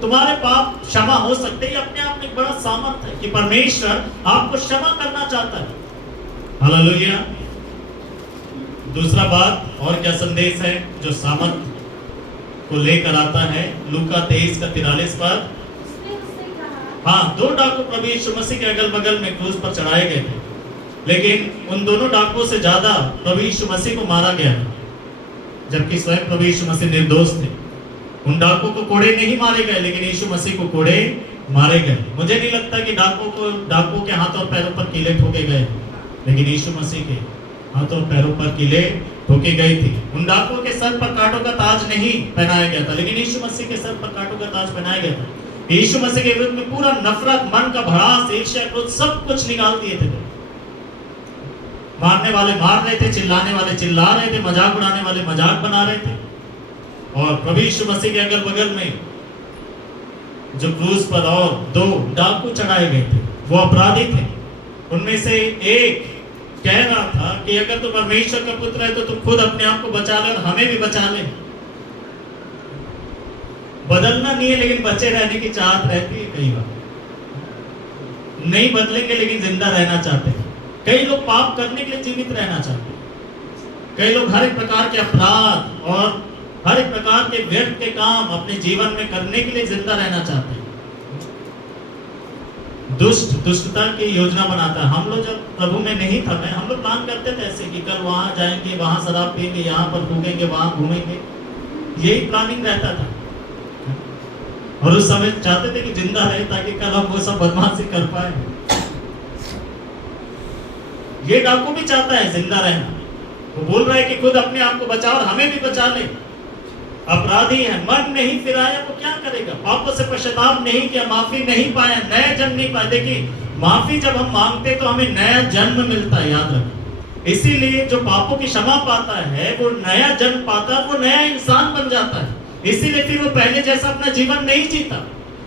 तुम्हारे पाप क्षमा हो सकते हैं। अपने आप में एक बड़ा सामर्थ है कि परमेश्वर आपको क्षमा करना चाहता है। हालेलुया। दूसरा बात, और क्या संदेश है जो सामर्थ को लेकर आता है? लूका 23 का 43 पद। हाँ, 2 डाकू प्रभु यीशु मसीह के अगल बगल में क्रूस पर चढ़ाए गए थे, लेकिन उन दोनों डाकुओं से ज्यादा प्रभु यीशु मसीह को मारा गया, जबकि स्वयं प्रभु यीशु मसीह निर्दोष थे। उन डाकुओं को कोड़े नहीं मारे गए, लेकिन यीशु मसीह को कोड़े मारे गए। मुझे नहीं लगता कि डाकुओं के हाथों और पैरों पर कीले ठोके गए, लेकिन यीशु मसीह के हाथों और पैरों पर कीले ठोकी गई थी। उन डाकुओं के सर पर कांटों का ताज नहीं पहनाया गया था, लेकिन यीशु मसीह के सर पर कांटों का ताज पहनाया गया था। यीशु मसीह के विरुद्ध में पूरा नफरत, मन का भड़ास, ईर्ष्या, क्रोध सब कुछ निकाल दिए थे। मारने वाले मार रहे थे, चिल्लाने वाले चिल्ला रहे थे, मजाक उड़ाने वाले मजाक बना रहे थे। और प्रभु यीशु मसीह के अगल बगल में जो क्रूस पर और 2 डाकू चढ़ाए गए थे, वो अपराधी थे। उनमें से एक कह रहा था कि अगर तू परमेश्वर का पुत्र है तो तू खुद अपने आप को बचा ले और हमें भी बचा ले। बदलना नहीं है, लेकिन बचे रहने की चाहत रहती है। कई बार नहीं बदलेंगे, लेकिन जिंदा रहना चाहते हैं। कई लोग पाप करने के लिए जीवित रहना चाहते हैं। कई लोग हर एक प्रकार के अपराध और हर एक प्रकार के व्यर्थ के काम अपने जीवन में करने के लिए जिंदा रहना चाहते हैं। दुष्टता की योजना बनाता है। हम लोग जब प्रभु में नहीं था, हम लोग प्लान करते थे ऐसे कि कल वहां जाएंगे, वहां शराब पिएंगे, यहाँ पर घूमेंगे, वहां घूमेंगे। यही प्लानिंग रहता था। और उस समय चाहते थे कि जिंदा रहे ताकि कल हम वो सब बदमाशी कर पाए। ये डाकू भी चाहता है जिंदा रहना। वो बोल रहा है कि खुद अपने आप को बचाओ और हमें भी बचा ले। अपराधी है, मन नहीं फिराया वो क्या करेगा? पापों से पश्चाताप नहीं किया, माफी नहीं पाया, नया जन्म नहीं पाया। देखिए, माफी जब हम मांगते तो हमें नया जन्म मिलता है, याद रखें। इसीलिए जो पापों की क्षमा पाता है वो नया जन्म पाता है, वो नया इंसान बन जाता है। इसीलिए फिर वो पहले जैसा अपना जीवन नहीं जीता,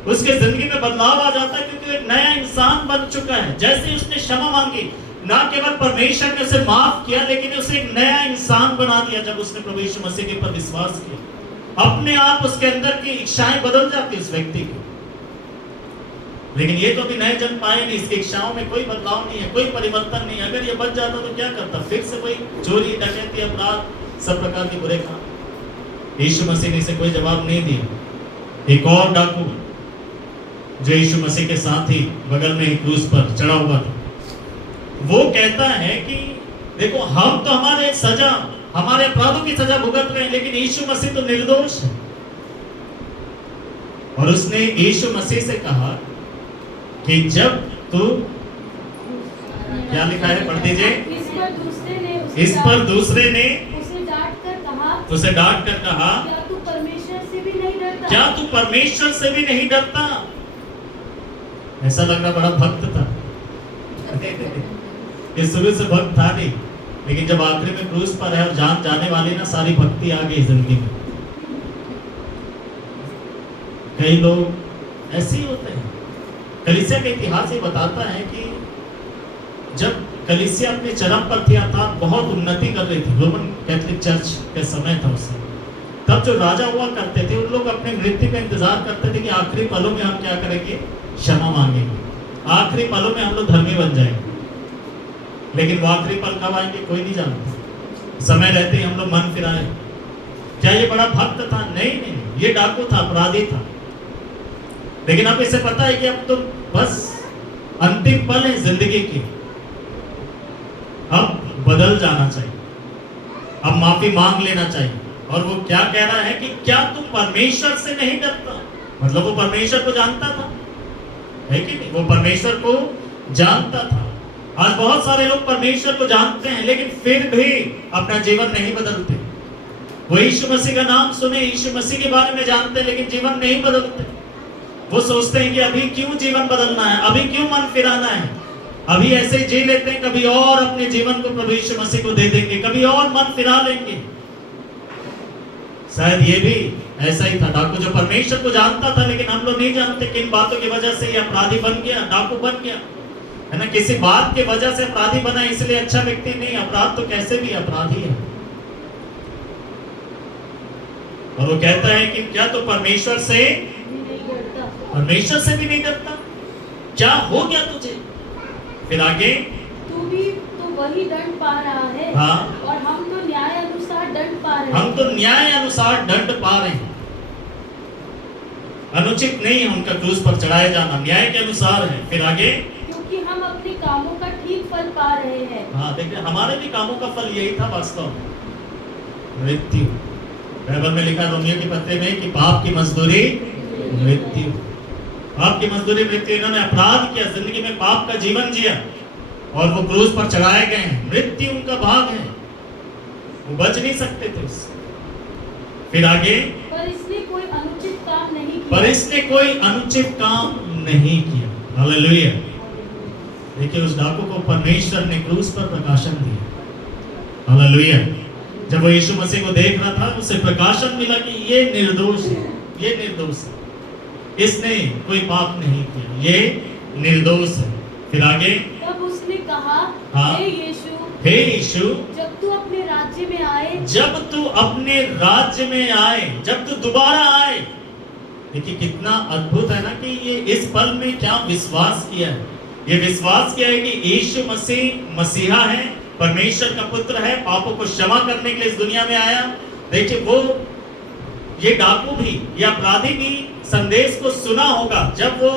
उसके जिंदगी में बदलाव आ जाता है, क्योंकि एक नया इंसान बन चुका है। जैसे उसने क्षमा मांगी, ना केवल परमेश्वर ने उसे माफ किया, लेकिन उसे एक नया इंसान बना दिया। जब उसने प्रभु यीशु मसीह के ऊपर विश्वास किया, अपने आप उसके अंदर की इच्छाएं बदल जाती उस व्यक्ति की। लेकिन ये तो अभी नए जन्म पाए नहीं, इसकी इच्छाओं में कोई बदलाव नहीं है, कोई परिवर्तन नहीं। अगर ये बच जाता तो क्या करता? फिर से कोई चोरी, डकैती, अपराध, सब प्रकार के बुरे काम। यीशु मसीह ने इसे कोई जवाब नहीं दिया। एक और डाकू जो यीशु मसीह के साथ ही बगल में क्रूस पर चढ़ा हुआ था, वो कहता है कि देखो, हम तो हमारे सजा, हमारे अपराधों की सजा भुगत रहे हैं, लेकिन यीशु मसीह तो निर्दोष है। और उसने यीशु मसीह से कहा कि जब तू, क्या लिखा है, पढ़ दीजिए। इस पर दूसरे ने उसे डांट कर कहा, क्या तू परमेश्वर से भी नहीं डरता? क्या तू परमेश्वर से भी नहीं डरता? ऐसा लग रहा बड़ा भक्त था। ये शुरू से भक्त था नहीं, लेकिन जब आखिरी में क्रूस पर है और जान जाने वाली ना, सारी भक्ति आ गई जिंदगी में। कई लोग ऐसे ही होते हैं। कलीसिया का इतिहास ये बताता है कि जब कलीसिया अपने चरम पर थी, अर्थात बहुत उन्नति कर रही थी, रोमन कैथोलिक चर्च का समय था उस समय, तब जो राजा हुआ करते थे उन लोग अपने मृत्यु का इंतजार करते थे कि आखिरी पलों में हम क्या करेंगे, क्षमा मांगेंगे, आखिरी पलों में हम लोग धर्मी बन जाएंगे। लेकिन वो आखिरी पल कब आएंगे कोई नहीं जानता। समय रहते ही हम लोग मन फिराए। क्या ये बड़ा भक्त था? नहीं नहीं, ये डाकू था, अपराधी था। लेकिन अब इसे पता है कि अब तो बस अंतिम पल है जिंदगी की, अब बदल जाना चाहिए, अब माफी मांग लेना चाहिए। और वो क्या कह रहा है कि क्या तुम परमेश्वर से नहीं डरता? मतलब वो परमेश्वर को जानता था, है कि नहीं? वो परमेश्वर को जानता था। आज बहुत सारे लोग परमेश्वर को जानते हैं लेकिन फिर भी अपना जीवन नहीं बदलते। वो यीशु मसीह का नाम सुने, यीशु मसीह के बारे में जानते हैं लेकिन जीवन नहीं बदलते। वो सोचते हैं कि अभी क्यों जीवन बदलना है, अभी क्यों मन फिराना है, अभी ऐसे ही जी लेते हैं, कभी और अपने जीवन को प्रभु यीशु मसीह को दे देंगे, कभी और मन फिरा लेंगे। शायद ये भी ऐसा ही था। डाकू जो परमेश्वर को जानता था लेकिन हम लोग नहीं जानते किन बातों की वजह से ये अपराधी बन गया, डाकू बन गया, है ना। किसी बात की वजह से अपराधी बना, इसलिए अच्छा व्यक्ति नहीं। अपराध तो कैसे भी अपराधी है। और वो कहता है कि क्या तो परमेश्वर से भी नहीं डरता? क्या हो गया तुझे? फिर आगे, तू भी तो वही दंड पा रहा है। हाँ, और हम तो न्याय अनुसार दंड पा रहे हैं। हम तो न्याय अनुसार दंड पा रहे हैं। अनुचित नहीं है उनका क्रूस पर चढ़ाया जाना, न्याय के अनुसार है। फिर आगे, क्योंकि हम अपने कामों का ठीक फल पा रहे हैं। हाँ देखिए, हमारे भी कामों का फल यही था वास्तव में, मृत्यु। बाइबल में लिखा रोमियो के पत्र में कि पाप की मजदूरी मृत्यु, पाप की मजदूरी मृत्यु। इन्होंने अपराध किया, जिंदगी में पाप का जीवन जिया और वो क्रूस पर चढ़ाए गए हैं। मृत्यु उनका भाग है, वो बच नहीं सकते थे उससे। फिर आगे, पर इसने कोई अनुचित काम नहीं किया। पर इसने कोई अनुचित काम नहीं किया। हालेलुया। देखिए, उस डाकू को परमेश्वर ने क्रूस पर प्रकाशन दिया। हालेलुया। जब वो यीशु मसीह को देख रहा था, उसे प्रकाशन मिला कि ये निर्दोष है, ये निर्दोष है, इसने कोई पाप नहीं किया, ये निर्दोष है। फिर आगे, तब उसने कहा, हाँ, हे यीशु, जब तू अपने राज्य में आए, जब तू अपने राज्य में आए, जब तू दोबारा आए। देखिए कितना अद्भुत है ना कि ये इस पल में क्या विश्वास किया है। ये विश्वास किया है कि यीशु मसीह मसीहा है, परमेश्वर का पुत्र है, पापों को क्षमा करने के लिए इस दुनिया में आया। देखिए, वो ये डाकू भी, ये अपराधी भी संदेश को सुना होगा जब वो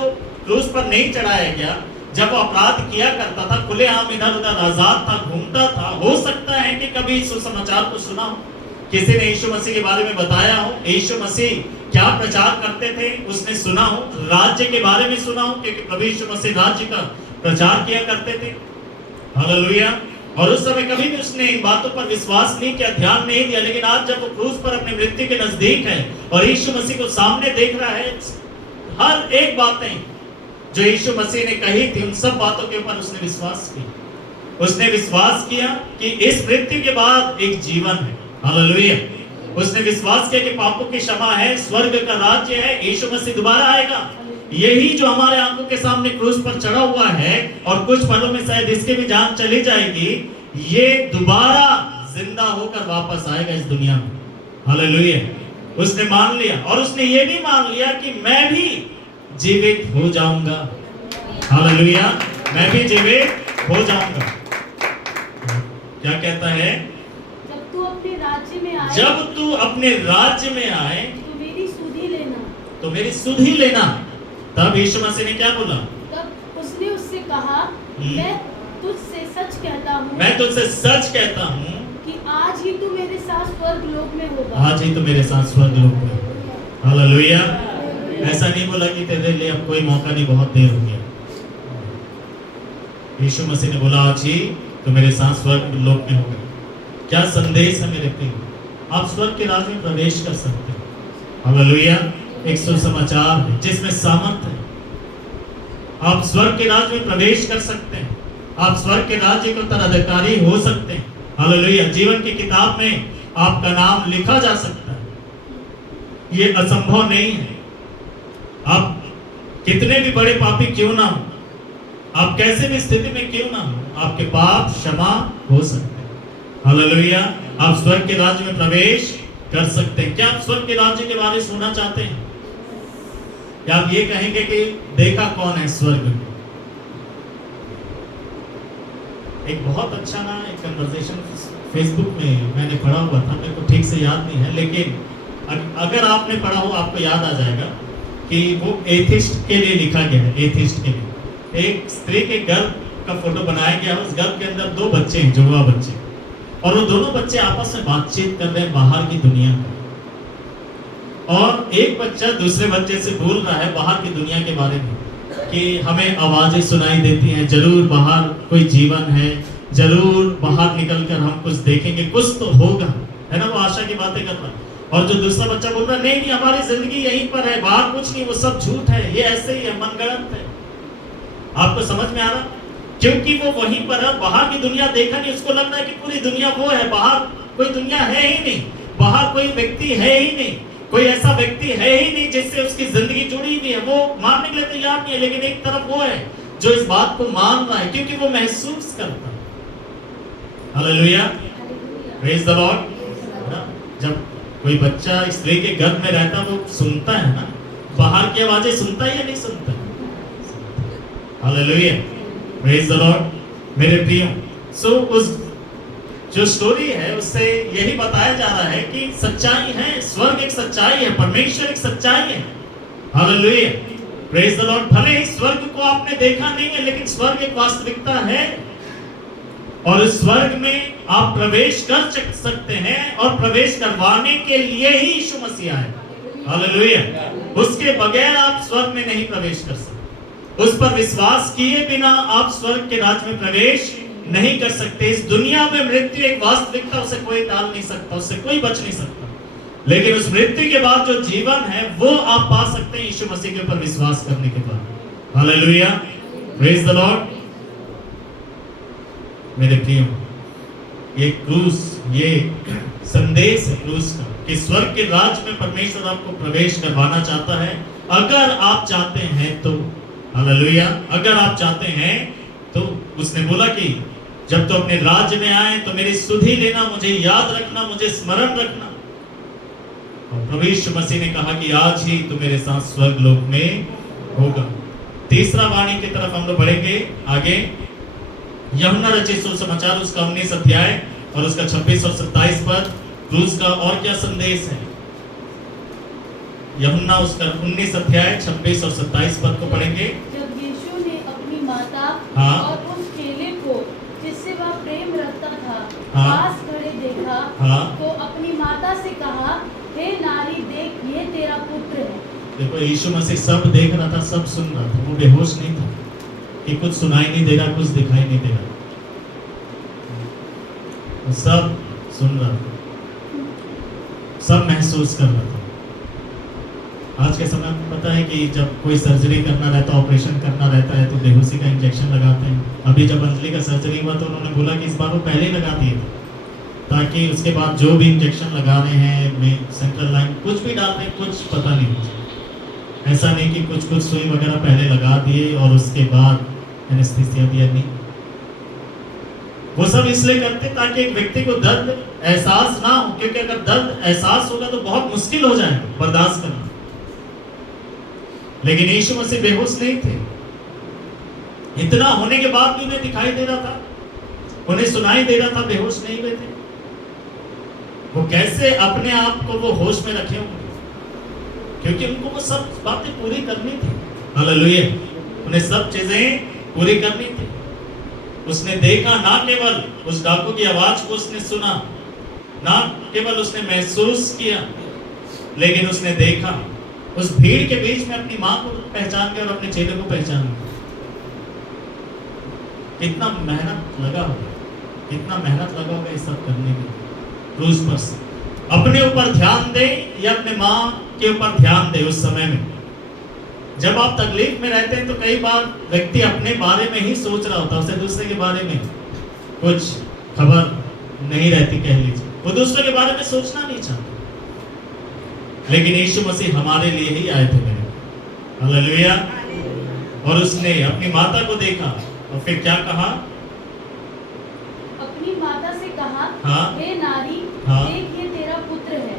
क्रूस पर नहीं चढ़ाया गया, जब वो अपराध किया करता था, खुलेआम इधर उधर आजाद था, घूमता था। हो सकता है कि कभी सुसमाचार को सुना हो, किसी ने यीशु मसीह के बारे में बताया हो, यीशु मसीह क्या प्रचार करते थे उसने सुना हो, राज्य के बारे में सुना हो क्योंकि प्रभु यीशु मसीह राज्य का प्रचार किया करते थे। हालेलुया। और उस समय कभी भी उसने इन बातों पर विश्वास नहीं किया, ध्यान नहीं दिया। लेकिन आज जब वो क्रूस पर अपने मृत्यु के नजदीक है और यीशु मसीह को सामने देख रहा है, हर एक बातें जो यीशु मसीह ने कही थी उन सब बातों के ऊपर उसने विश्वास किया। उसने विश्वास किया कि इस मृत्यु के बाद एक जीवन है। हालेलुया। उसने विश्वास किया कि पापों की क्षमा है, स्वर्ग का राज्य है, यीशु मसीह दोबारा आएगा। यही जो हमारे आंखों के सामने क्रूस पर चढ़ा हुआ है और कुछ पलों में शायद इसकी भी जान चली जाएगी, ये दोबारा जिंदा होकर वापस आएगा इस दुनिया में। हालेलुया। उसने मान लिया और उसने ये भी मान लिया कि मैं भी जीवित हो जाऊंगा। हालेलुया। मैं भी जीवित हो जाऊंगा। क्या कहता है? जब तू अपने राज्य में आए, जब तू अपने राज्य में आए तो मेरी सुधि लेना, तो मेरी सुधि लेना। तब यीशु मसीह ने क्या बोला? तब उसने उससे कहा, मैं तुझसे सच कहता हूँ, मैं तुझसे सच कहता हूँ कि आज ही तू मेरे साथ स्वर्ग लोक में होगा। आज ही तो मेरे साथ स्वर्ग लोक में। हालेलुया। ऐसा नहीं बोला कि तेरे लिए अब कोई मौका नहीं, बहुत देर हो गया। यीशु मसीह ने बोला आज ही तो मेरे साथ स्वर्ग लोक में होगा। क्या संदेश है मेरे प्रिय। आप स्वर्ग के राज्य में प्रवेश कर सकते हैं। हालेलुया। एक सुसमाचार है जिसमें सामर्थ है। आप स्वर्ग के राज्य में प्रवेश कर सकते हैं। आप स्वर्ग के राज्य के उत्तराधिकारी हो सकते हैं। हालेलुया। जीवन की किताब में आपका नाम लिखा जा सकता है। ये असंभव नहीं है। आप कितने भी बड़े पापी क्यों ना हो, आप कैसे भी स्थिति में क्यों ना हो, आपके पाप क्षमा हो सकते हैं। हालेलुया। आप स्वर्ग के राज्य में प्रवेश कर सकते हैं। क्या आप स्वर्ग के राज्य के बारे में सुनना चाहते हैं? क्या आप ये कहेंगे कि देखा कौन है स्वर्ग में? एक बहुत अच्छा ना एक कन्वर्सेशन फेसबुक में मैंने पढ़ा हुआ था, मेरे को ठीक से याद नहीं है, लेकिन अगर आपने पढ़ा हो आपको याद आ जाएगा कि वो एथिस्ट के लिए लिखा गया है। एथिस्ट के लिए एक स्त्री के गर्भ का फोटो बनाया गया है। उस गर्भ के अंदर 2 बच्चे हैं, जुड़वा बच्चे, और वो दोनों बच्चे आपस में बातचीत कर रहे हैं बाहर की दुनिया में, और एक बच्चा दूसरे बच्चे से बोल रहा है बाहर की दुनिया के बारे में कि हमें आवाजें सुनाई देती हैं, जरूर बाहर कोई जीवन है, जरूर बाहर निकलकर हम कुछ देखेंगे, कुछ तो होगा, है ना। वो आशा की बातें कर रहा है। और जो दूसरा बच्चा बोल रहा है नहीं नहीं, हमारी जिंदगी यहीं पर है, बाहर कुछ नहीं, वो सब झूठ है, ये ऐसे ही है, मनगढ़ंत है। आपको समझ में आ रहा? क्योंकि वो वहीं पर है, बाहर की दुनिया देखा नहीं, उसको लग रहा है कि पूरी दुनिया वो है, बाहर कोई दुनिया है ही नहीं, बाहर कोई व्यक्ति है ही नहीं, कोई ऐसा व्यक्ति है ही नहीं जिससे उसकी जिंदगी जुड़ी हुई है। वो मानने के लिए तैयार नहीं है, लेकिन एक तरफ वो है जो इस बात को मान रहा है, क्योंकि वो महसूस करता है। Hallelujah, praise the Lord. जब कोई बच्चा स्त्री के गर्भ में रहता, वो सुनता है ना, बाहर की आवाजें सुनता है या नहीं सुनता? Hallelujah, praise the Lord. मेरे प्रियो, सो उस जो स्टोरी है उससे यही बताया जा रहा है कि सच्चाई है, स्वर्ग एक सच्चाई है, परमेश्वर एक सच्चाई है। Hallelujah, praise the Lord. भले ही स्वर्ग को आपने देखा नहीं है, लेकिन स्वर्ग एक वास्तविकता है, और इस स्वर्ग में आप प्रवेश कर सकते हैं, और प्रवेश करवाने के लिए ही यीशु मसीह आए। हालेलुया, उसके बगैर आप स्वर्ग में नहीं प्रवेश कर सकते। उस पर विश्वास किए बिना आप स्वर्ग के राज्य में प्रवेश नहीं कर सकते। इस दुनिया में मृत्यु एक वास्तविकता, उसे कोई टाल नहीं सकता, उससे कोई बच नहीं सकता, लेकिन उस मृत्यु के बाद जो जीवन है वो आप पा सकते हैं यीशु मसीह के ऊपर विश्वास करने के बाद। Hallelujah, praise the Lord. मेरे प्रियो, ये क्रूस, ये संदेश है क्रूस का कि स्वर्ग के राज्य में परमेश्वर आपको प्रवेश करवाना चाहता है, अगर आप चाहते हैं तो। हालेलुया, अगर आप चाहते हैं तो। उसने बोला कि जब तो अपने राज्य में आए तो मेरी सुधि लेना, मुझे याद रखना, मुझे स्मरण रखना। और प्रभु यीशु मसीह ने कहा कि आज ही तू मेरे साथ स्वर्ग लोक में होगा। तीसरा वाणी की तरफ हम लोग बढ़ेंगे आगे। यूहन्ना रचित सुसमाचार उसका 19 अध्याय और उसका 26 और 27 पद, क्रूस का और क्या संदेश है। यूहन्ना उसका 19 अध्याय 26 और 27 पद को पढ़ेंगे। जब यीशु ने अपनी माता और उस चेले को जिससे वह प्रेम रखता था पास खड़े देखा, तो अपनी माता से कहा, हे नारी, देख ये तेरा पुत्र है। देखो, यीशु मसीह सब देख रहा था, सब सुन रहा था, वो बेहोश नहीं था कि कुछ सुनाई नहीं दे रहा, कुछ दिखाई नहीं दे रहा, वो सब सुन रहा था, सब महसूस कर रहा था। आज के समय में पता है कि जब कोई सर्जरी करना रहता, ऑपरेशन करना रहता है, तो बेहोशी का इंजेक्शन लगाते हैं। अभी जब अंजलि का सर्जरी हुआ तो उन्होंने बोला कि इस बार वो पहले ही लगा दिए थे, ताकि उसके बाद जो भी इंजेक्शन लगा रहे हैं, सेंट्रल लाइन कुछ भी डाल रहे हैं, कुछ पता नहीं होता। ऐसा नहीं कि कुछ कुछ सुई वगैरह पहले लगा दिए और उसके बाद एनेस्थीसिया दिया, नहीं। वो सब इसलिए करते ताकि एक व्यक्ति को दर्द एहसास ना हो, क्योंकि अगर दर्द एहसास होगा तो बहुत मुश्किल हो जाएगा बर्दाश्त करना। लेकिन यीशु मसीह बेहोश नहीं थे। इतना होने के बाद भी उन्हें दिखाई दे रहा था, उन्हें सुनाई दे रहा था, बेहोश नहीं हुए थे। वो कैसे अपने आप को वो होश में रखे होंगे, क्योंकि उनको वो सब बातें पूरी करनी थी। हालेलुया, उन्हें सब चीजें पूरी करनी थी। उसने देखा, ना केवल उस डाकू की आवाज को उसने सुना, ना केवल उसने महसूस किया, लेकिन उसने देखा। उस भीड़ के बीच में अपनी मां को पहचान गया और अपने चेले को पहचान गया। कितना मेहनत लगा होगा, कितना मेहनत लगा होगा इस सब करने में। क्रूस पर अपने ऊपर ध्यान दे या अपने मां के ऊपर ध्यान दे। उस समय में जब आप तकलीफ में रहते हैं तो कई बार व्यक्ति अपने बारे में ही सोच रहा होता है, उसे दूसरे के बारे में कुछ खबर नहीं रहती, कह लीजिए। वो दूसरे के बारे में सोचना नहीं चाहता, लेकिन यीशु मसीह हमारे लिए ही आए थे मेरे। हालेलुया। और उसने अपनी माता को देखा और फिर क्या कहा, अपनी माता से कहा, हे नारी, देख ये तेरा पुत्र है।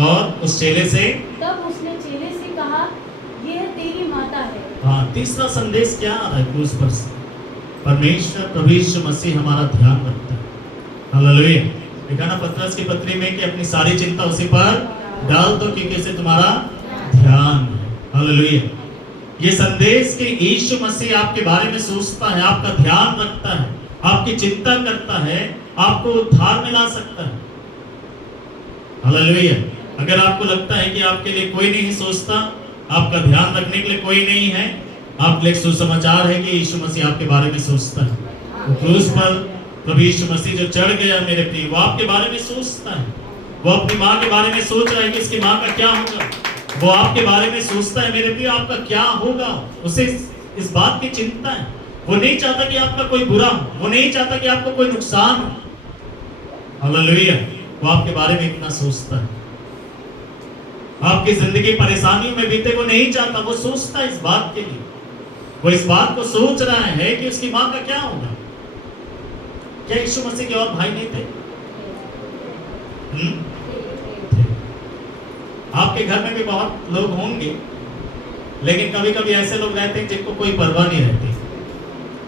और उस चेले से, तब उसने चेले से कहा, यह तेरी माता है। हाँ, तीसरा संदेश क्या आ रहा है क्रूस पर से? परमेश्वर प्रभु यीशु मसीह हमारा ध्यान रखता है। हालेलुया। लिखा ना पतरस की पत्री में कि अपनी सारी चिंता उसी पर डाल दो क्योंकि उसे तुम्हारा ध्यान है। हालेलुया। ये संदेश कि यीशु मसीह आपके बारे में सोचता है, आपका ध्यान रखता है, आपकी चिंता करता है, आपको उद्धार में ला सकता है। हालेलुया। अगर आपको लगता है कि आपके लिए कोई नहीं सोचता, आपका ध्यान रखने के लिए कोई नहीं है, आपके लिए सुसमाचार है कि यीशु मसीह आपके बारे में सोचता है। तो क्रूस पर प्रभु यीशु मसीह जो चढ़ गया मेरे प्रिय, वो आपके बारे में सोचता है। वो अपनी माँ के बारे में सोच रहा है कि इसकी माँ का क्या होगा। वो आपके बारे में सोचता है मेरे प्रिय, आपका क्या होगा। उसे इस बात की चिंता है। वो नहीं चाहता कि आपका कोई बुरा हो, वो नहीं चाहता कि आपको कोई नुकसान हो। हालेलुया। वो आपके बारे में इतना सोचता है। आपकी जिंदगी परेशानियों में बीते, वो नहीं चाहता, वो सोचता है इस बात के लिए। वो इस बात को सोच रहा है कि उसकी माँ का क्या होगा। क्या यीशु मसीह के और भाई नहीं थे? आपके घर में भी बहुत लोग होंगे, लेकिन कभी कभी ऐसे लोग रहते हैं जिनको कोई परवाह नहीं रहती,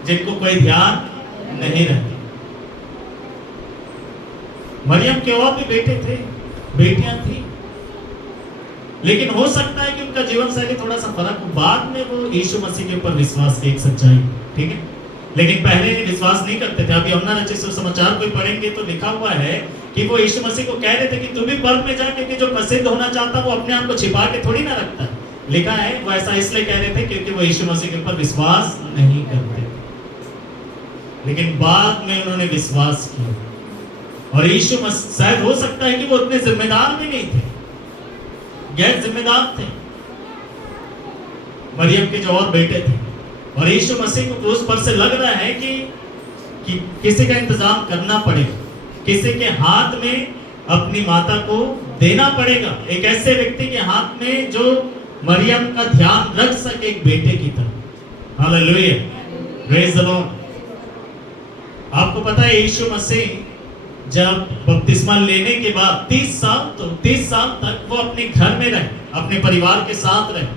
जिनको कोई ध्यान नहीं रहती। मरियम के और भी बेटे थे, बेटियां थी, लेकिन हो सकता है कि उनका जीवन शैली थोड़ा सा फर्क हो। बाद में वो यीशु मसीह के ऊपर विश्वास की एक सच्चाई, ठीक है, लेकिन पहले विश्वास नहीं करते थे। अभी यमुना रचित सुसमाचार को पढ़ेंगे तो लिखा हुआ है कि वो यीशु मसीह को कह रहे थे कि तू भी पर्व में जा, क्योंकि जो प्रसिद्ध होना चाहता वो अपने आप को छिपा के थोड़ी ना रखता। लिखा है वो ऐसा इसलिए कह रहे थे क्योंकि वो यीशु मसीह के ऊपर विश्वास नहीं करते, लेकिन बाद में उन्होंने विश्वास किया। और यीशु मसीह, शायद हो सकता है कि वो उतने जिम्मेदार भी नहीं थे, गैर जिम्मेदार थे। मरियम के जो और बेटे थे, और यीशु मसीह को क्रूस पर से लग रहा है कि किसी का इंतजाम करना पड़ेगा, किसी के हाथ में अपनी माता को देना पड़ेगा, एक ऐसे व्यक्ति के हाथ में जो मरियम का ध्यान रख सके एक बेटे की तरह। Hallelujah, praise the Lord. आपको पता है यीशु मसीह जब बपतिस्मा लेने के बाद 30 साल तक वो अपने घर में रहे, अपने परिवार के साथ रहे।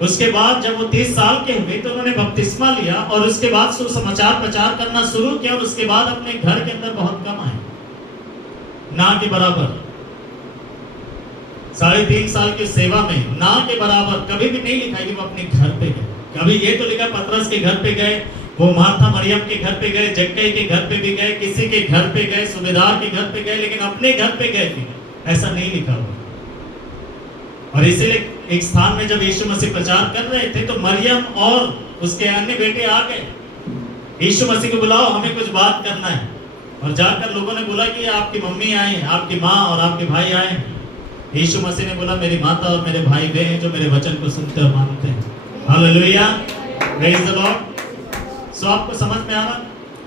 उसके बाद जब वो 30 साल के हुए तो उन्होंने बपतिस्मा लिया और उसके बाद सुसमाचार प्रचार करना शुरू किया। और उसके बाद अपने घर के अंदर बहुत कम आए, ना के बराबर। 3.5 साल की सेवा में ना के बराबर कभी भी नहीं लिखा कि वो अपने घर पे गए। कभी ये तो लिखा पतरस के घर पे गए, वो मार्था मरियम के घर पे गए, जक्कई के घर पे भी गए, किसी के घर पे गए, सूबेदार के घर पे गए, लेकिन अपने घर पे गए थे ऐसा नहीं लिखा हुआ। और इसीलिए एक स्थान में जब यीशु मसीह प्रचार कर रहे थे तो मरियम और उसके अन्य बेटे आ गए, यीशु मसीह को बुलाओ, हमें कुछ बात करना है। और जाकर लोगों ने बोला कि आपकी मम्मी आए हैं, आपकी माँ और आपके भाई आए हैं। यीशु मसीह ने बोला मेरी माता और मेरे भाई वे हैं जो मेरे वचन को सुनते और मानते हैं। Hallelujah, praise the Lord. So आपको समझ में आ रहा?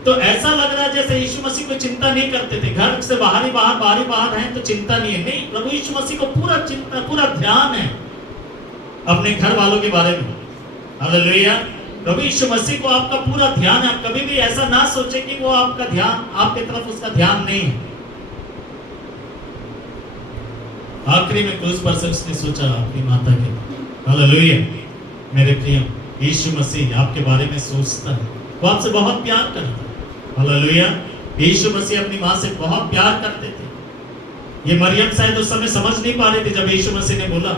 तो ऐसा लग रहा है जैसे यीशु मसीह को चिंता नहीं करते थे, घर से बाहर ही बाहर हैं तो चिंता नहीं है। नहीं, प्रभु यीशु मसीह को पूरा चिंता, पूरा ध्यान है अपने घर वालों के बारे में। हालेलुया, प्रभु यीशु मसीह को आपका पूरा ध्यान है। आप कभी भी ऐसा ना सोचे कि वो आपका ध्यान, आपकी तरफ उसका ध्यान नहीं है। आखिरी में क्रूस पर से उसने सोचा अपनी माता के। हालेलुया, मेरे प्रिय, यीशु मसीह आपके बारे में सोचता है, वो आपसे बहुत प्यार करता है। हालेलुया, यीशु मसीह अपनी माँ से बहुत प्यार करते थे। ये मरियम शायद उस समय समझ नहीं पा रही थी जब यीशु मसीह ने बोला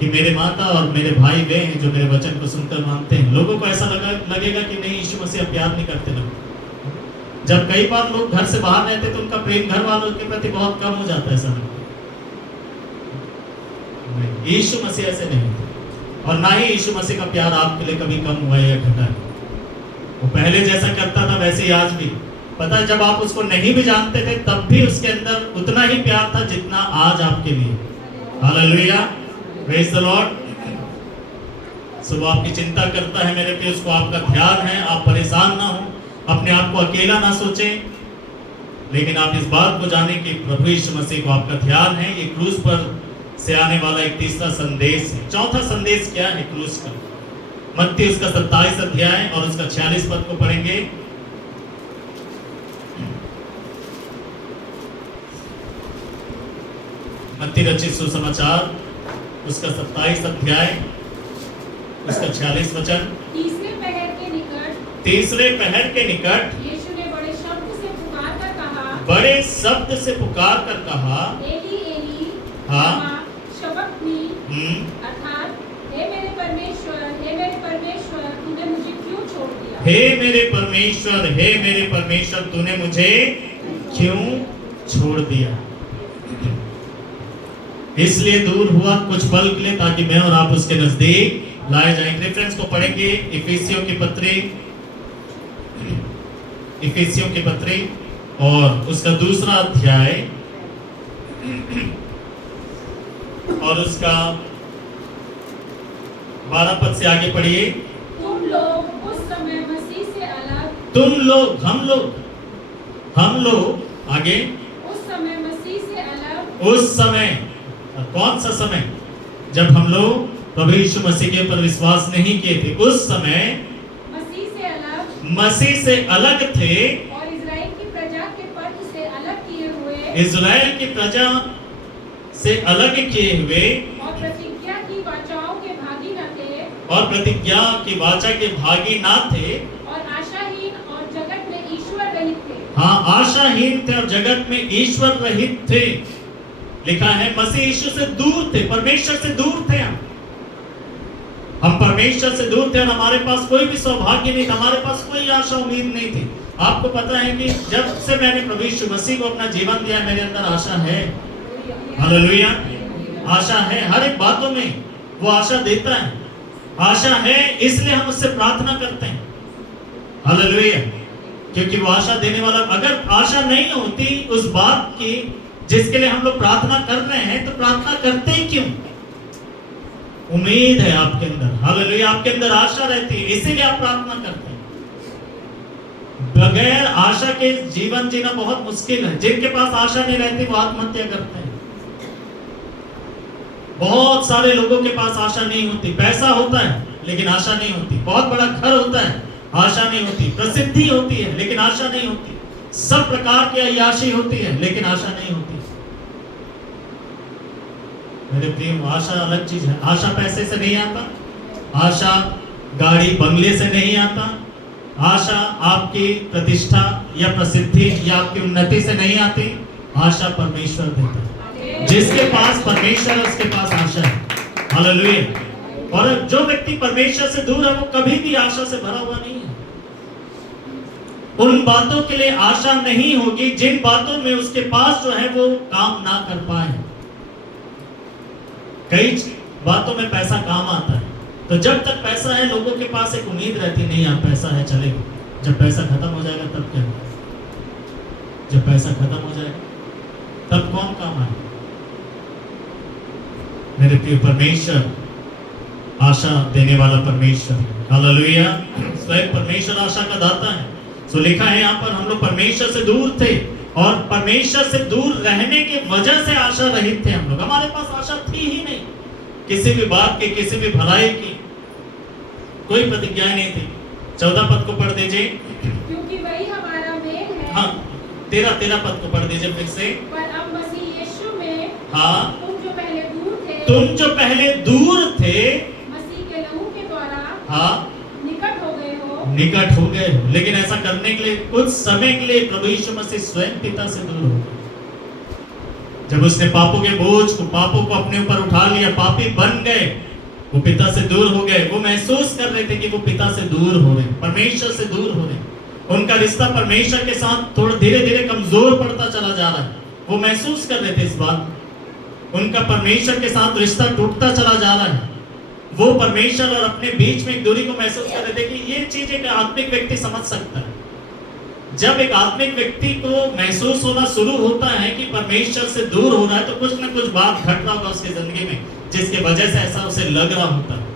कि मेरे माता और मेरे भाई वे हैं जो मेरे वचन को सुनकर मानते हैं। लोगों को ऐसा लगेगा कि नहीं, यीशु मसीह अब प्यार नहीं करते लोग। जब कई बार लोग घर से बाहर रहते तो उनका प्रेम घर वालों के प्रति बहुत कम हो जाता है, ऐसा लगता है। यीशु मसीह ऐसे नहीं थे, और ना ही यीशु मसीह का प्यार आपके लिए कभी कम हुआ है या घटा है। वो पहले जैसा करता था वैसे ही आज भी। पता है, जब आप उसको नहीं भी जानते थे तब भी उसके अंदर उतना ही प्यार था जितना आज आपके लिए। Hallelujah, praise the Lord. So आपकी चिंता करता है मेरे प्रिय, उसको आपका ध्यान है। आप परेशान ना हो, अपने आप को अकेला ना सोचें, लेकिन आप इस बात को जानें कि प्रभु यीशु मसीह को आपका ध्यान है। ये क्रूस पर से आने वाला एक तीसरा संदेश है। चौथा संदेश क्या है क्रूस का? मत्ती उसका 27 अध्याय और उसका 46 पद को पढ़ेंगे। मत्ती रचित सुसमाचार उसका 27 अध्याय उसका 46 वचन। तीसरे पहर के निकट तीसरे पहर के निकट यीशु ने बड़े शब्द से पुकार कर कहा, बड़े शब्द से पुकार कर कहा, एली एली हाँ। लमा शबक्तनी, अर्थात हे मेरे परमेश्वर तूने मुझे क्यों छोड़ दिया? हे मेरे परमेश्वर तूने मुझे क्यों छोड़ दिया? इसलिए दूर हुआ कुछ पल के लिए ताकि मैं और आप उसके नजदीक लाए जाएं। रेफरेंस को पढ़ेंगे इफिसियों की पत्री और उसका दूसरा अध्याय और उसका 12 पद से आगे पढ़िए। तुम लोग उस समय मसीह से अलग, हम लोग आगे उस समय मसीह से अलग, उस समय, कौन सा समय? जब हम लोग प्रभु यीशु मसीह के ऊपर विश्वास नहीं किए थे, उस समय मसीह से अलग थे और इज़राइल की प्रजा के पद से अलग किए हुए, इज़राइल की प्रजा से अलग किए हुए और प्रतिज्ञा की वाचाओं के भागी न थे, और प्रतिज्ञा की वाचा के भागी ना थे, और आशाहीन और जगत में ईश्वर रहित थे। हाँ, आशाहीन थे और जगत में ईश्वर रहित थे। लिखा है मसीह यीशु से दूर थे, परमेश्वर से दूर थे। हम परमेश्वर से दूर थे और हमारे पास कोई भी सौभाग्य नहीं था, हमारे पास कोई आशा उम्मीद नहीं थी। आपको पता है कि जब से मैंने प्रभु यीशु मसीह को अपना जीवन दिया, मेरे अंदर आशा है। हालेलुया, आशा है। हर एक बातों में वो आशा देता है। आशा है इसलिए हम उससे प्रार्थना करते हैं। हालेलुया, क्योंकि वो आशा देने वाला। अगर आशा नहीं होती उस बात की जिसके लिए हम लोग प्रार्थना कर रहे हैं, तो प्रार्थना करते ही क्यों? उम्मीद है आपके अंदर, हालेलुया, आपके अंदर आशा रहती है, इसीलिए आप प्रार्थना करते हैं। बगैर आशा के जीवन जीना बहुत मुश्किल है। जिनके पास आशा नहीं रहती वो आत्महत्या करते हैं। बहुत सारे लोगों के पास आशा नहीं होती। पैसा होता है लेकिन आशा नहीं होती। बहुत बड़ा घर होता है, आशा नहीं होती। प्रसिद्धि होती है लेकिन आशा नहीं होती। सब प्रकार की अय्याशी होती है लेकिन आशा नहीं होती। मेरे प्रिय, आशा अलग चीज है। आशा पैसे से नहीं आता, आशा गाड़ी बंगले से नहीं आता, आशा आपकी प्रतिष्ठा या प्रसिद्धि या आपकी उन्नति से नहीं आती। आशा परमेश्वर देता है। जिसके पास परमेश्वर है उसके पास आशा है। हालेलुया। और जो व्यक्ति परमेश्वर से दूर है वो कभी भी आशा से भरा हुआ नहीं है। उन बातों के लिए आशा नहीं होगी जिन बातों में उसके पास जो है वो काम ना कर पाए। कई बातों में पैसा काम आता है, तो जब तक पैसा है लोगों के पास एक उम्मीद रहती नहीं, यार पैसा है चलेगा। जब पैसा खत्म हो जाएगा तब क्या? जब पैसा खत्म हो जाएगा तब कौन काम आए? मेरे प्रिय, परमेश्वर आशा देने वाला परमेश्वर, हालेलुया। स्वयं परमेश्वर आशा का दाता है। सो लिखा है यहाँ पर हम लोग परमेश्वर से दूर थे और परमेश्वर से दूर रहने की वजह से आशा रहित थे हम लोग। हमारे पास आशा थी ही नहीं किसी भी बात की, किसी भी भलाई की, कोई प्रतिज्ञा नहीं थी। 14 पद को पढ़ दीजिए। क्योंकि वही हमारा मेल है। हाँ, 13 पद को पढ़ दीजिए फिर से। पर अब मसीह यीशु में, हाँ, तुम जो पहले दूर थे मसीह के लहू के द्वारा, हाँ, निकट हो गए। लेकिन ऐसा करने के लिए कुछ समय के लिए प्रभु यीशु मसीह स्वयं पिता से दूर हो गए। जब उसने पापों के बोझ को, पापों को अपने ऊपर उठा लिया, पापी बन गए, वो पिता से दूर हो गए। वो महसूस कर रहे थे कि वो पिता से दूर हो रहे, परमेश्वर से दूर हो रहे। उनका रिश्ता परमेश्वर के साथ थोड़ा धीरे धीरे कमजोर पड़ता चला जा रहा है। वो महसूस कर रहे थे इस बात। उनका परमेश्वर के साथ रिश्ता टूटता चला जा रहा है। वो परमेश्वर और अपने बीच में एक दूरी को महसूस कर रहे थे कि ये चीज एक आत्मिक व्यक्ति समझ सकता है। जब एक आत्मिक व्यक्ति को महसूस होना शुरू होता है कि परमेश्वर से दूर हो रहा है, तो कुछ ना कुछ बात घट रहा होगा उसकी जिंदगी में, जिसके वजह से ऐसा उसे लग रहा होता है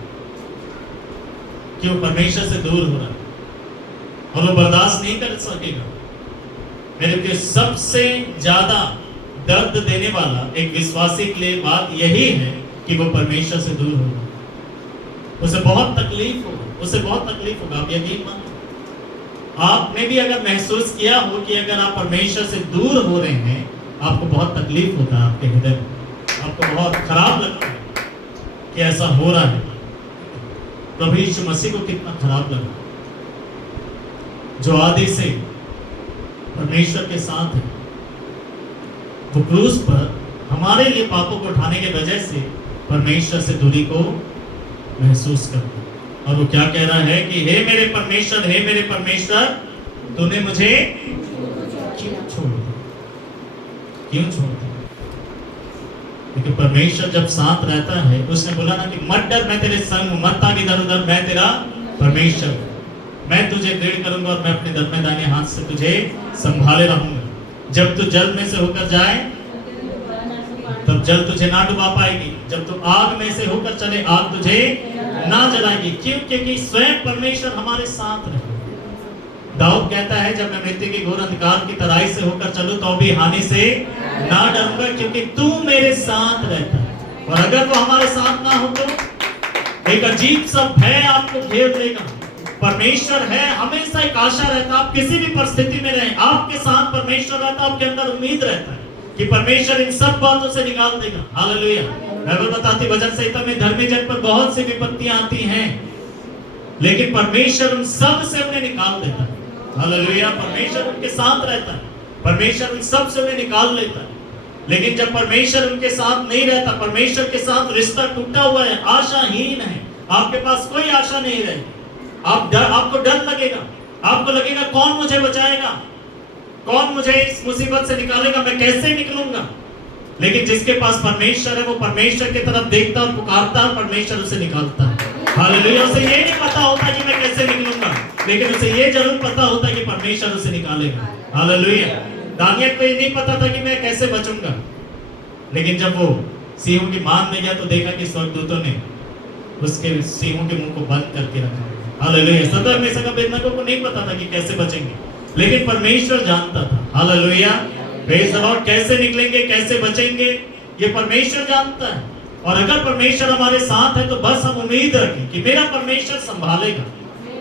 कि वो परमेश्वर से दूर हो रहा है और वो बर्दाश्त नहीं कर सकेगा। मेरे प्रिय, सबसे ज्यादा दर्द देने वाला एक विश्वासी के लिए बात यही है कि वो परमेश्वर से दूर होगा। उसे बहुत तकलीफ होगा, उसे बहुत तकलीफ होगा। आप यकीन मानो, आपने भी अगर महसूस किया हो कि अगर आप परमेश्वर से दूर हो रहे हैं, आपको बहुत तकलीफ होता है आपके हृदय में। आपको बहुत खराब लगता है कि ऐसा हो रहा है। प्रभु यीशु मसीह को कितना खराब लगा, जो आदि से परमेश्वर के साथ है, वो क्रूस पर हमारे लिए पापों को उठाने के वजह से परमेश्वर से दूरी को महसूस करता है। और वो क्या कह रहा है कि हे मेरे परमेश्वर, तूने मुझे क्यों छोड़ दिया, क्यों छोड़ दिया? लेकिन परमेश्वर जब साथ रहता है, उसने बोला ना कि मत डर, मैं तेरे संग हूं, मत भाग इधर उधर, मैं तेरा परमेश्वर हूं, मैं तुझे दृढ़ करूंगा और मैं अपने दाहिने दाहिने हाथ से तुझे संभाले रहूंगा। जब तू जल में से होकर जाए तब जल तुझे ना डुबा पाएगी, जब तू आग में से होकर चले आग तुझे ना जलाएगी। क्यों? क्योंकि स्वयं परमेश्वर हमारे साथ रहे। दाऊद कहता है, जब मैं मृत्यु की घोर अंधकार की तराई से होकर चलूं तो भी हानि से ना डरूंगा, क्योंकि तू मेरे साथ रहता है। और अगर वो हमारे साथ ना हो तो एक अजीब सा भय आपको घेर लेगा। परमेश्वर है, हमेशा एक आशा रहता, आप किसी भी परिस्थिति में रहें, आपके साथ परमेश्वर रहता, आपके अंदर उम्मीद रहता है कि परमेश्वर इन सब बातों से निकाल देगा। हालेलुया। बाइबल बताती भजन संहिता में धर्मी जन पर बहुत सी विपत्तियां आती हैं, लेकिन परमेश्वर उन सब से उन्हें निकाल देता है। हालेलुया। परमेश्वर उनके साथ रहता है, परमेश्वर उन सब से उन्हें निकाल लेता है। लेकिन जब परमेश्वर उनके साथ नहीं रहता, परमेश्वर के साथ रिश्ता टूटा हुआ है, आशाहीन है, आपके पास कोई आशा नहीं रहेगी, आपको डर लगेगा, आपको लगेगा कौन मुझे बचाएगा, कौन मुझे इस मुसीबत से निकालेगा, मैं कैसे निकलूंगा। लेकिन जिसके पास परमेश्वर है, वो परमेश्वर की तरफ देखता और पुकारता है, परमेश्वर उसे निकालता है। हालेलुया। उसे ये नहीं पता होता कि मैं कैसे निकलूंगा, लेकिन उसे ये जरूर पता होता है कि परमेश्वर उसे निकालेगा। हालेलुया। दानियल को ये नहीं पता था कि मैं कैसे बचूंगा, लेकिन जब वो सिंहों की मान में गया तो देखा कि स्वर्गदूतों ने उसके सिंहों के मुंह को बंद करके रखा। हालेलुया। सदर में सका बेदनगो को नहीं पता था कि कैसे बचेंगे, लेकिन परमेश्वर जानता था। हालेलुया। Praise the Lord. कैसे निकलेंगे, कैसे बचेंगे, ये परमेश्वर जानता है। और अगर परमेश्वर हमारे साथ है तो बस हम उम्मीद रखें कि मेरा परमेश्वर संभालेगा।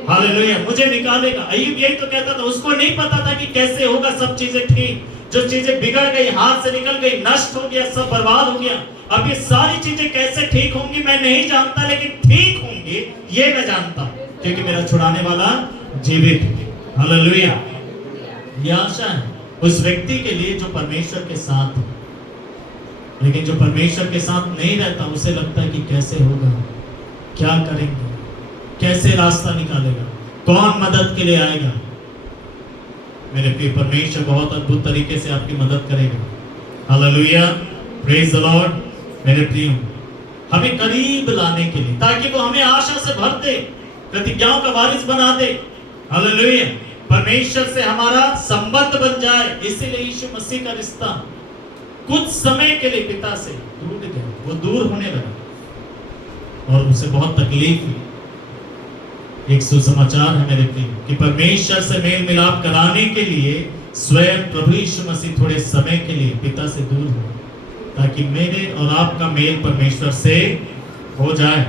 हालेलुया। मुझे निकालेगा। अय्यूब यही तो कहता था, उसको नहीं पता था कि कैसे होगा सब चीजें ठीक, जो चीजें बिगड़ गई, हाथ से निकल गई, नष्ट हो गया, सब बर्बाद हो गया, अब ये सारी चीजें कैसे ठीक होंगी मैं नहीं जानता, लेकिन ठीक होंगी ये मैं जानता, क्योंकि मेरा छुड़ाने वाला जीवित है। हालेलुया। ये आशा है उस व्यक्ति के लिए जो परमेश्वर के साथ है। लेकिन जो परमेश्वर के साथ नहीं रहता, उसे लगता है कि कैसे होगा, क्या करेंगे, कैसे रास्ता निकालेगा, कौन मदद के लिए आएगा। मेरे प्रिय, परमेश्वर बहुत अद्भुत तरीके से आपकी मदद करेगा। हालेलुया। Praise the Lord. मेरे प्रिय, हमें करीब लाने के लिए, ताकि वो हमें आशा से भर दे, प्रतिज्ञाओं का वारिस बना दे। हालेलुया। परमेश्वर से हमारा संबंध बन जाए। इसीलिए यीशु मसीह का रिश्ता कुछ समय के लिए पिता से टूट गया, वो दूर होने लगा और उसे बहुत तकलीफ हुई। एक सुसमाचार है मेरे प्रिय कि परमेश्वर से मेल मिलाप कराने के लिए स्वयं प्रभु यीशु मसीह थोड़े समय के लिए पिता से दूर हो, ताकि मेरे और आपका मेल परमेश्वर से हो जाए।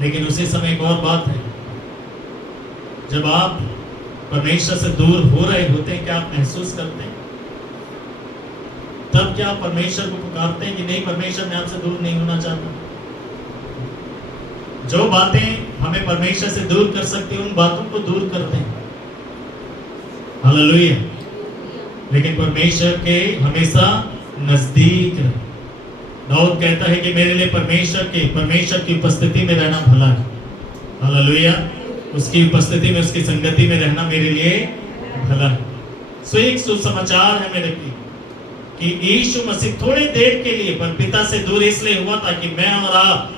लेकिन उसी समय एक और बात है, जब आप परमेश्वर से दूर हो रहे होते हैं, क्या आप महसूस करते हैं? तब क्या आप परमेश्वर को पुकारते हैं कि नहीं, परमेश्वर मैं आपसे दूर नहीं होना चाहता। जो बातें हमें परमेश्वर से दूर कर सकती हैं, उन बातों को दूर करते हैं। हालेलुया। लेकिन परमेश्वर के हमेशा नजदीक रहे। दाऊद कहता है कि मेरे लिए परमेश्वर की उपस्थिति में रहना भला है। हालेलुया। उसकी उपस्थिति में, उसकी संगति में रहना मेरे लिए भला है। सो एक सुसमाचार है मेरे लिए कि यीशु मसीह थोड़ी देर के लिए पर पिता से दूर इसलिए हुआ ताकि मैं और आप,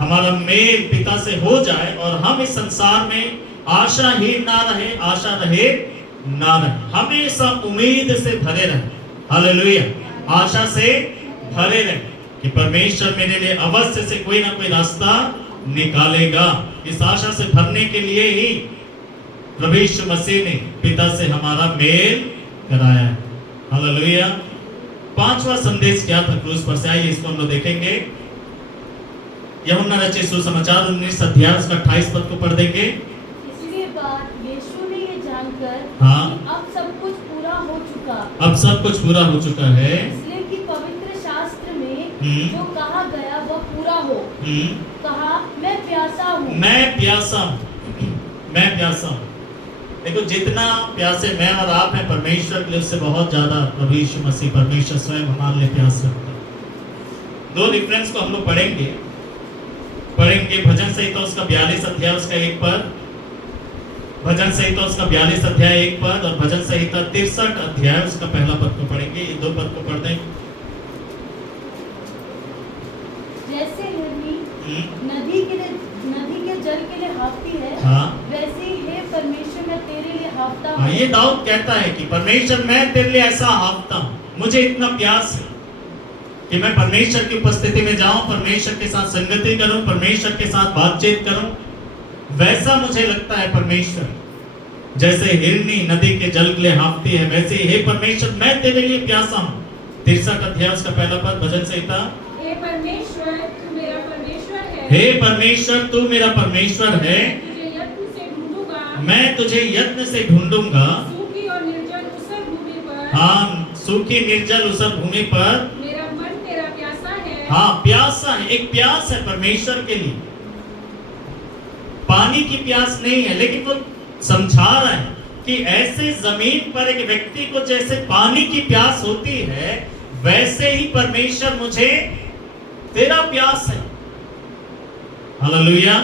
हमारा मेल पिता से हो जाए और हम इस संसार में आशाहीन ना रहे, आशा रहे ना रहे, हमेशा उम्मीद से भरे रहे। हालेलुया। आशा से भरे रहे कि परमेश्वर मेरे लिए अवश्य से कोई ना कोई रास्ता निकालेगा। इस आशा से भरने के लिए ही प्रभु यीशु मसीह ने पिता से हमारा मेल कराया है। हालेलुया। पांचवा संदेश क्या था क्रूस पर से? आइए इसको हम लोग देखेंगे। यूहन्ना रचित सुसमाचार 19 अध्याय उसका 28 पद को पढ़ देंगे। इसलिए बात यीशु ने ये जानकर हाँ, कि अब सब कुछ पूरा हो चुका, अब सब कुछ पूरा हो चुका है, इसलिए कि जो कहा गया वह पूरा हो। कहा, मैं प्यासा हूँ। मैं प्यासा हूँ, मैं प्यासा हूँ। देखो, जितना प्यासे मैं और आप हैं परमेश्वर के लिए, उससे बहुत ज्यादा प्रभु यीशु मसीह परमेश्वर स्वयं हमारे लिए प्यास रखता है। दो रेफरेंस को हम लोग पढ़ेंगे। भजन संहिता उसका 42 अध्याय उसका 1 पद, भजन संहिता उसका 42 अध्याय 1 पद, और भजन संहिता 63 अध्याय उसका पहला पद को पढ़ेंगे। ये दो पद को पढ़ते हैं। जैसे हिरनी नदी के जल के लिए हाँफती है, वैसे ही हे परमेश्वर मैं तेरे लिए हाँफता हूँ। ये दाऊद कहता है कि परमेश्वर मैं तेरे लिए ऐसा हाँफता हूँ, मुझे इतना प्यास है कि मैं परमेश्वर की उपस्थिति में जाऊं, परमेश्वर के साथ संगति करूं, परमेश्वर के साथ बातचीत करूं। वैसा मुझे लगता है परमेश्वर, जैसे हिरनी नदी के जल के लिए हाँफती है, वैसे ही हे परमेश्वर मैं तेरे लिए प्यासा हूं। 63 अध्याय उसका पहला पद, भजन संहिता। हे परमेश्वर तू मेरा परमेश्वर है, हे परमेश्वर तू मेरा परमेश्वर है, तुझे यत्न से ढूंढूंगा, मैं तुझे यत्न से ढूंढूंगा। सूखी और निर्जल ऊसर भूमि पर, हाँ, सूखी निर्जल ऊसर भूमि पर मेरा मन तेरा प्यासा है। हाँ, प्यासा है, एक प्यास है परमेश्वर के लिए। पानी की प्यास नहीं है, लेकिन वो समझा रहा है कि ऐसे जमीन पर एक व्यक्ति को जैसे पानी की प्यास होती है, वैसे ही परमेश्वर मुझे तेरा प्यास है। हालेलुया।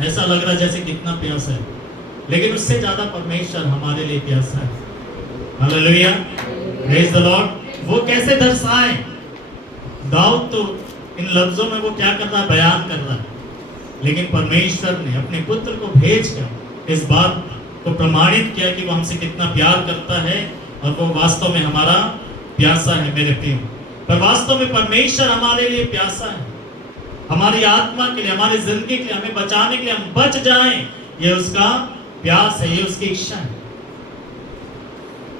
ऐसा लग रहा जैसे कितना प्यास है, लेकिन उससे ज्यादा परमेश्वर हमारे लिए प्यासा है। Hallelujah, praise the Lord. वो कैसे दर्शाए? दाऊद तो इन लफ्जों में वो क्या कर रहा है, बयान कर रहा है, लेकिन परमेश्वर ने अपने पुत्र को भेजकर इस बात को प्रमाणित किया कि वो हमसे कितना प्यार करता है, और वो वास्तव में हमारा प्यासा है मेरे प्रिय। पर वास्तव में परमेश्वर हमारे लिए प्यासा है, हमारी आत्मा के लिए, हमारी जिंदगी के लिए, हमें बचाने के लिए, हम बच जाएं, ये उसका प्यास है, ये उसकी इच्छा है।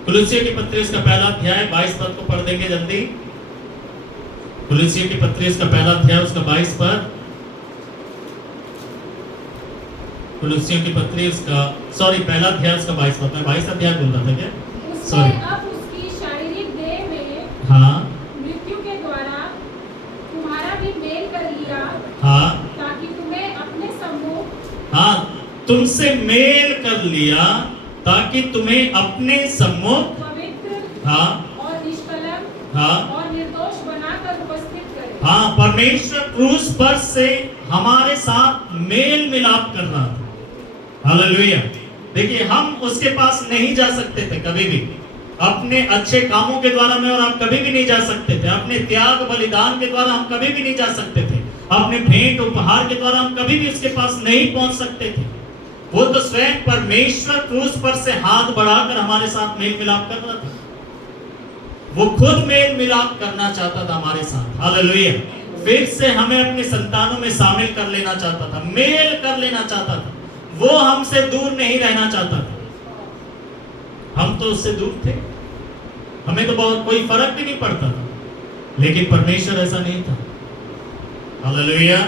कुलुस्सियों की पत्री उसका पहला अध्याय 22 पद को पढ़ देंगे जल्दी। कुलुस्सियों की पत्री उसका पहला अध्याय उसका 22 पद। कुलुस्सियों की पत्री उसका पहला अध्याय उसका 22 पद। मैं 22 अध्याय बोल रहा था क्या? उसने अब उसकी शारीरिक देह में हाँ मृत्यु के द्वारा तुम्हारा भी मेल कर लिया, हाँ ताकि तुम्हें अपने सम्मुख, हाँ, तुमसे मेल कर लिया ताकि तुम्हें अपने सम्मुख पवित्र हाँ और निष्कलंक हाँ और निर्दोष बनाकर उपस्थित करे। हाँ, परमेश्वर क्रूस पर से हमारे साथ मेल मिलाप कर रहा था। हालेलुया। देखिए, हम उसके पास नहीं जा सकते थे कभी भी, अपने अच्छे कामों के द्वारा मैं और आप कभी भी नहीं जा सकते थे, अपने त्याग बलिदान के द्वारा हम कभी भी नहीं जा सकते थे, अपने भेंट उपहार के द्वारा हम कभी भी उसके पास नहीं पहुंच सकते थे। वो तो स्वयं परमेश्वर क्रूस पर से हाथ बढ़ाकर हमारे साथ मेल मिलाप कर रहा था। वो खुद मेल मिलाप करना चाहता था हमारे साथ। हालेलुया। फिर से हमें अपने संतानों में शामिल कर लेना चाहता था, मेल कर लेना चाहता था। वो हमसे दूर नहीं रहना चाहता था। हम तो उससे दूर थे, हमें तो बहुत कोई फर्क भी नहीं पड़ता था, लेकिन परमेश्वर ऐसा नहीं था। Hallelujah,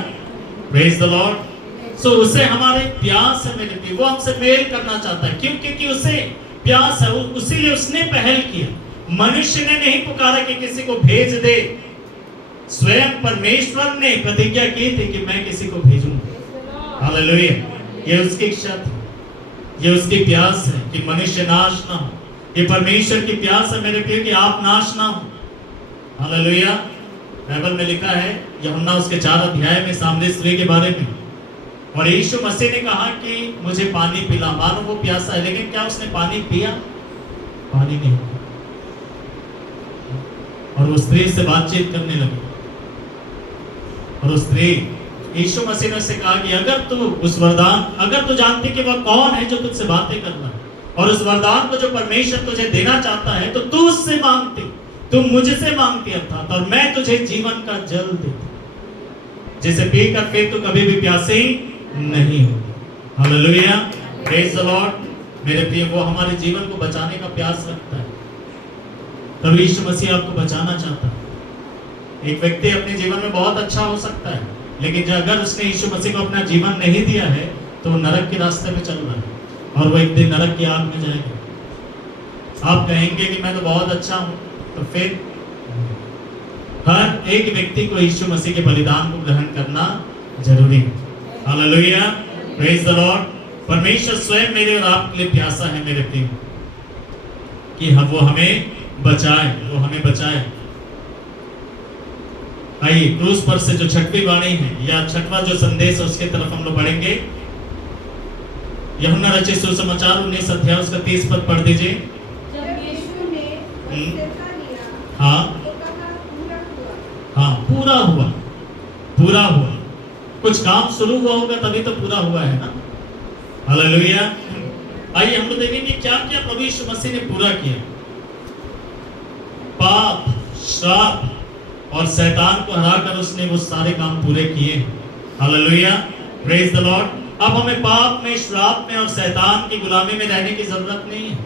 praise the Lord. So उसे हमारे प्यास है मेरे प्रिय, वो हमसे मेल करना चाहता है। क्यों? क्योंकि उसे प्यास है, उसीलिए उसने पहल किया। मनुष्य ने नहीं पुकारा कि किसी को भेज दे, स्वयं परमेश्वर ने प्रतिज्ञा की थी कि मैं किसी को भेजूंगा। हालेलुया। ये उसकी इच्छा थी, ये उसकी प्यास है कि मनुष्य नाश ना हो। ये परमेश्वर की प्यास है मेरे प्रिय कि आप नाश ना हो। हालेलुया। बाइबल में लिखा है यूहन्ना उसके 4 अध्याय में सामरी स्त्री के बारे में, और यीशु मसीह ने कहा कि मुझे पानी पिला। मानो वो प्यासा है, लेकिन क्या उसने पानी पिया? पानी नहीं। और वो स्त्री से बातचीत करने लगी, और उस स्त्री, यीशु मसीह ने उससे कहा कि अगर तू जानती कि वह कौन है जो तुझसे बातें कर रहा है, और उस वरदान को जो परमेश्वर तुझे देना चाहता है, तो तू उससे मांगती, तू मुझसे मांगती अर्थात, और मैं तुझे जीवन का जल देता, जिसे पीकर फिर तू कभी भी प्यासी नहीं हो। Hallelujah, praise the Lord. मेरे प्रिय, वो हमारे जीवन को बचाने का प्यास रखता है। तब यीशु मसीह आपको बचाना चाहता है। एक व्यक्ति अपने जीवन में बहुत अच्छा हो सकता है, लेकिन अगर उसने यीशु मसीह को अपना जीवन नहीं दिया है, तो वो नरक के रास्ते पे चल रहा है, और वो एक दिन नरक की आग में जाएगा। आप कहेंगे कि मैं तो बहुत अच्छा हूं, तो फिर हर एक व्यक्ति को यीशु मसीह के बलिदान को ग्रहण करना जरूरी है। Hallelujah, praise the Lord. परमेश्वर स्वयं मेरे और आपके लिए प्यासा है मेरे प्रिय, कि वो हमें बचाए। आइए क्रूस पर से जो छठवीं वाणी है या छठवां जो संदेश है उसके तरफ हम लोग बढ़ेंगे। यूहन्ना रचित सुसमाचार 19 अध्याय उसका 30 पद पढ़ दीजिए। जब यीशु ने पवित्रता लिया, हाँ तो कहा, पूरा हुआ। हाँ, पूरा हुआ। कुछ काम शुरू हुआ होगा तभी तो पूरा हुआ है ना। हालेलुया। आइए हम लोग देखेंगे क्या क्या प्रभु यीशु मसीह ने पूरा किया। पाप, श्राप और शैतान को हराकर उसने वो सारे काम पूरे किए। Hallelujah, praise the Lord. अब हमें पाप में, श्राप में और शैतान की गुलामी में रहने की जरूरत नहीं है।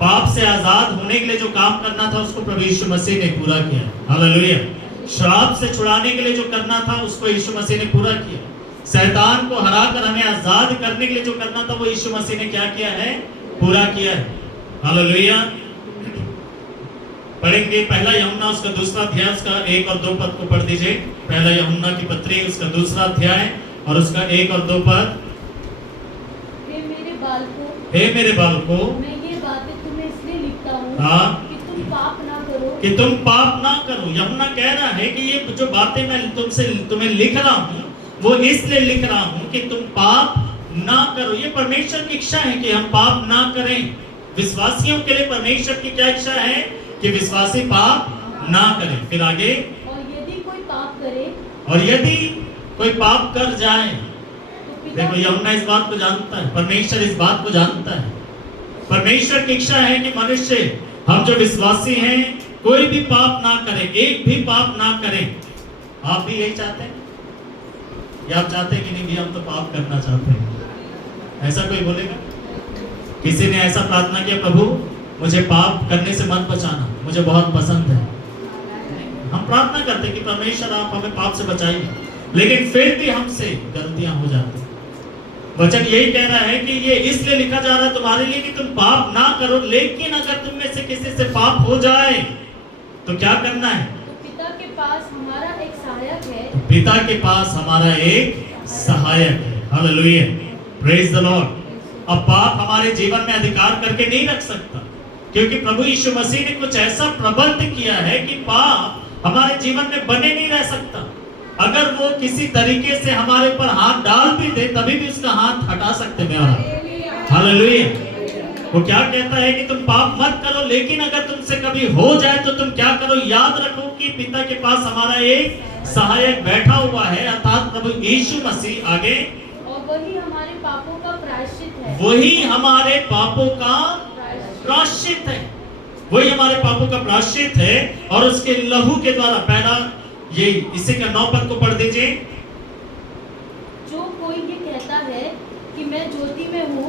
पाप से आजाद होने के लिए जो काम करना था उसको प्रभु यीशु मसीह ने पूरा किया। हालेलुया। श्राप से छुड़ाने के लिए जो करना था उसको यीशु मसीह ने पूरा किया। शैतान को हराकर हमें आजाद करने के लिए जो करना था वो यीशु मसीह ने क्या किया है? पूरा किया है। हालेलुया। पढ़ेंगे पहला यूहन्ना उसका दूसरा अध्याय उसका 1 और 2 पद को पढ़ दीजिए। पहला यूहन्ना की पत्री उसका दूसरा अध्याय और उसका 1 और 2 पद। हे मेरे बालकों, मैं ये बातें तुम्हें इसलिए लिखता हूँ कि तुम पाप ना करो। यूहन्ना कह रहा है कि ये जो बातें मैं तुम्हें लिख रहा हूँ वो इसलिए लिख रहा हूँ कि तुम पाप ना करो। ये परमेश्वर की इच्छा है कि हम पाप ना करें। विश्वासियों के लिए परमेश्वर की क्या इच्छा है? कि विश्वासी पाप ना करें। फिर आगे, और यदि कोई पाप कर जाए, देखो यूहन्ना इस बात को जानता है, परमेश्वर इस बात को जानता है। परमेश्वर की इच्छा है कि मनुष्य, हम जो विश्वासी हैं, कोई भी पाप ना करे, एक भी पाप ना करें। आप भी यही चाहते हैं या आप चाहते हैं कि नहीं भी हम तो पाप करना चाहते हैं? ऐसा कोई बोलेगा? किसी ने ऐसा प्रार्थना किया, प्रभु मुझे पाप करने से मत बचाना, मुझे बहुत पसंद है। हम प्रार्थना करते हैं कि परमेश्वर आप हमें पाप से बचाइए, लेकिन फिर भी हमसे गलतियां हो जाती हैं। वचन यही कह रहा है कि ये इसलिए लिखा जा रहा है तुम्हारे लिए कि तुम पाप ना करो, लेकिन अगर तुम में से किसी से पाप हो जाए तो क्या करना है? तो पिता के पास हमारा एक सहायक है। पिता के पास हमारा एक सहायक है। Hallelujah, praise the Lord. अब पाप हमारे जीवन में अधिकार करके नहीं रख सकता, क्योंकि प्रभु यीशु मसीह ने कुछ ऐसा प्रबंध किया है कि पाप हमारे जीवन में बने नहीं रह सकता। अगर वो किसी तरीके से हमारे ऊपर हाथ डाल भी दे तभी भी उसका हाथ हटा सकते हैं। हालेलुया। वो क्या कहता है कि तुम पाप मत करो, लेकिन अगर तुमसे कभी हो जाए तो तुम क्या करो? याद रखो कि पिता के पास हमारा एक सहायक बैठा हुआ है, अर्थात प्रभु यीशु मसीह। आगे, और वही हमारे पापों का प्रायश्चित है। वही हमारे पापों का प्रायश्चित है। वही हमारे पापों का प्रायश्चित है और उसके लहू के द्वारा। पहला ये इसी का 9 पद को पढ़ दीजिए। जो कोई ये कहता है कि मैं ज्योति में हूँ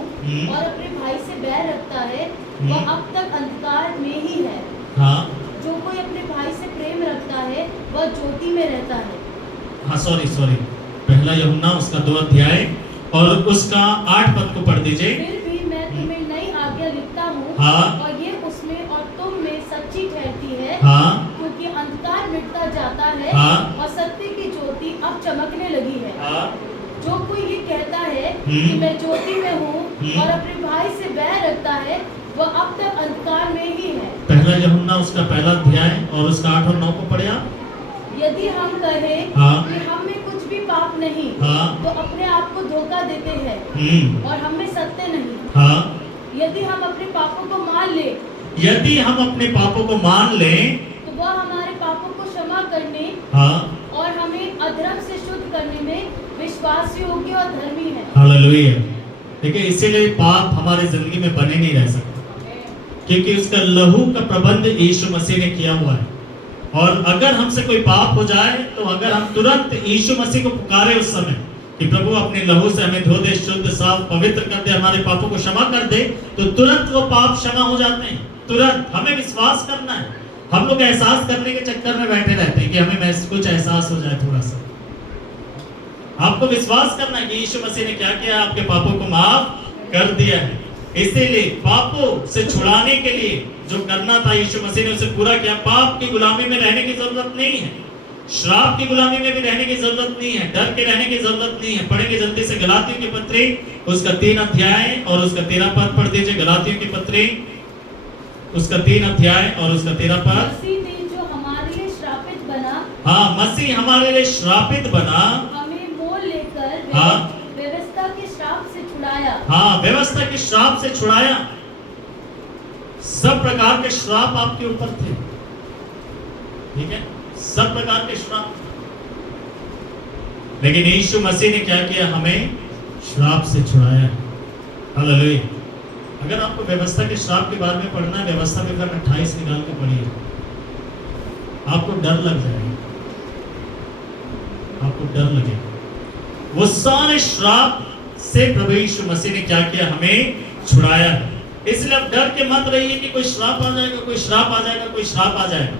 और अपने भाई से बैर रखता है, वह अब तक अंधकार में ही है। हाँ, जो कोई अपने भाई से प्रेम रखता है वह ज्योति में रहता है। हाँ, सॉरी, पहला यूहन्ना उसका 2 अध्याय और उसका 8 पद को पढ़ दीजिए। फिर भी मैं तुम्हें नई आज्ञा लिखता हूँ, हाँ, और ये उसमें और तुम में सच्ची ठहरती है। हाँ, क्योंकि अंधकार मिटता जाता है, हाँ, और सत्य की ज्योति अब चमकने लगी है। हाँ, जो कोई ये कहता है कि मैं ज्योति में हूँ और अपने भाई से बैर रखता है, वह अब तक अंधकार में ही है। पहला यूहन्ना उसका पहला अध्याय और उसका 8 और 9 को पढ़े आप। यदि हम कहें हाँ, कि हम में कुछ भी पाप नहीं, हाँ, तो अपने आप को धोखा देते हैं और हम में सत्य नहीं। हाँ, यदि हम अपने पापों को मान ले, यदि हम अपने पापों को मान लें तो वह हमारे पापों को क्षमा करने, हाँ, और हमें अधर्म से शुद्ध करने में विश्वास योग्य और धर्मी है। हालेलुया। देखिए, इसीलिए पाप हमारे जिंदगी में बने नहीं रह सकते, क्योंकि उसका लहू का प्रबंध यीशु मसीह ने किया हुआ है। और अगर हमसे कोई पाप हो जाए तो अगर हम तुरंत यीशु मसीह को पुकारे उस समय कि प्रभु अपने लहू से हमें धो दे, शुद्ध, साफ, पवित्र कर दे, हमारे पापों को क्षमा कर दे, तो तुरंत वो पाप क्षमा हो जाते हैं। तुरंत हमें विश्वास करना है। हम लोग एहसास करने के चक्कर में बैठे रहते हैं कि हमें कुछ एहसास हो जाए थोड़ा सा। आपको विश्वास करना है कि यीशु मसीह ने क्या किया, आपके पापों को माफ कर दिया है। इसीलिए पापों से छुड़ाने के लिए जो करना था यीशु मसीह ने उसे पूरा किया। पाप की गुलामी में रहने की जरूरत नहीं है, श्राप की गुलामी में भी रहने की जरूरत नहीं है, डर के रहने की जरूरत नहीं है। पढ़ेंगे जल्दी से गलातियों की पत्री उसका 3 अध्याय और उसका 13 पद पढ़ दीजिए। गलातियों की पत्री उसका 3 अध्याय और उसका 13 पद। मसीह ने जो हमारे लिए श्रापित बना, हाँ, मसीह हमारे लिए श्रापित बना, हमें मोल लेकर हाँ, व्यवस्था के श्राप से छुड़ाया। हाँ, व्यवस्था के श्राप से छुड़ाया। सब प्रकार के श्राप आपके ऊपर थे, ठीक है, सब प्रकार के श्राप। लेकिन यीशु मसीह ने क्या किया? हमें श्राप से छुड़ाया। हालेलुया। अगर आपको व्यवस्था के श्राप के बारे में पढ़ना है, व्यवस्था विवरण 28 निकाल के पढ़िए, आपको डर लग जाएगा, आपको डर लगेगा। वो सारे श्राप से प्रभु यीशु मसीह ने क्या किया? हमें छुड़ाया है। इसलिए अब डर के मत रहिए कि कोई श्राप आ जाएगा, कोई श्राप आ जाएगा, कोई श्राप आ जाएगा।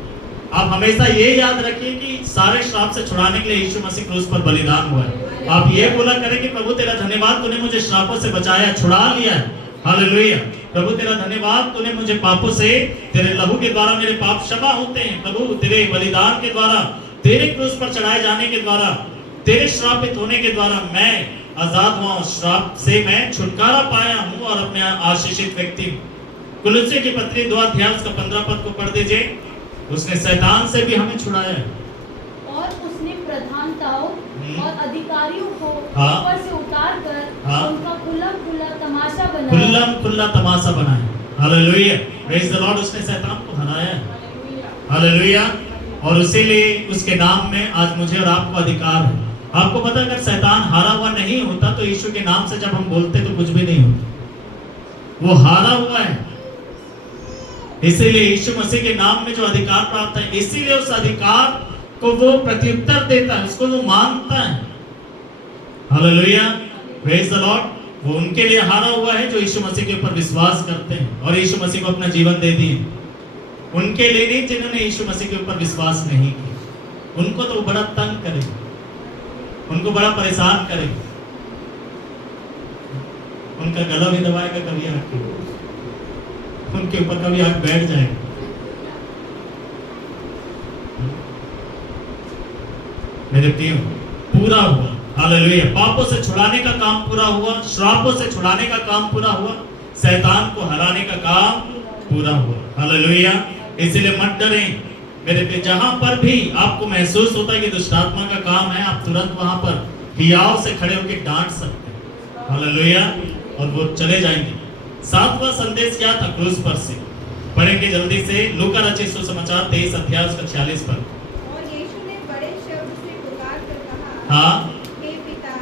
आप हमेशा ये याद रखिए कि सारे श्राप से छुड़ाने के लिए यीशु मसीह क्रूस पर बलिदान हुआ है। आप ये बोला करें कि प्रभु तेरा धन्यवाद, तूने मुझे श्रापों से बचाया, छुड़ा लिया है। हालेलुया। प्रभु तेरा धन्यवाद, तूने मुझे पापों से, तेरे लहू के द्वारा मेरे पाप क्षमा होते हैं। प्रभु तेरे बलिदान के द्वारा, तेरे क्रूस पर चढ़ाए जाने के द्वारा, तेरे श्रापित होने के द्वारा मैं आजाद हुआ, श्राप से मैं छुटकारा पाया हूँ और अपने आशीषित व्यक्ति। कुलुस्सी की पत्री 2 अध्याय उसका 15 पद को पढ़ दीजिए। उसने शैतान से भी हमें छुड़ाया है और उसने प्रधानताओं और अधिकारियों को हाँ, ऊपर से उतार कर हाँ, उनका खुला तमाशा बनाया। खुला तमाशा बनाया। Hallelujah, praise the Lord. उसने शैतान को हराया है। हालेलुया। और इसीलिए उसके नाम में आज मुझे और आपको अधिकार है। आपको पता है, अगर शैतान हारा हुआ नहीं होता तो यीशु के नाम से जब हम बोलते तो कुछ भी नहीं होता। वो हारा हुआ है, इसीलिए यीशु मसीह के नाम में जो अधिकार प्राप्त है, इसीलिए उस अधिकार को वो प्रत्युत्तर देता है, उसको वो मानता है। Hallelujah, praise the Lord. वो उनके लिए हारा हुआ है जो यीशु मसीह के ऊपर विश्वास करते हैं और यीशु मसीह को अपना जीवन दे दिए। उनके लिए नहीं जिन्होंने यीशु मसीह के ऊपर विश्वास नहीं किया। उनको तो बड़ा तंग करेगा, उनको बड़ा परेशान करेगा, उनका गला भी दबाएगा, कभी आके उनके ऊपर कभी आके बैठ जाएगा। मेरे प्रियो, पूरा हुआ। हालेलुया। पापों से छुड़ाने का काम पूरा हुआ, श्रापों से छुड़ाने का काम पूरा हुआ, शैतान को हराने का काम पूरा हुआ। हालेलुया। इसलिए मत डरें मेरे पे। जहां पर भी आपको महसूस होता है कि दुष्टात्मा का काम है, आप तुरंत वहां पर हियाव से खड़े होकर डांट सकते हैं। हालेलुया। और वो चले जाएंगे। 7वां संदेश क्या था? क्रूस पर से। पढ़ेंगे जल्दी से। लूका रचित सुसमाचार 23 अध्याय उसका 46 पर। और यीशु ने बड़े शब्द से पुकार कर कहा, हाँ, हे पिता,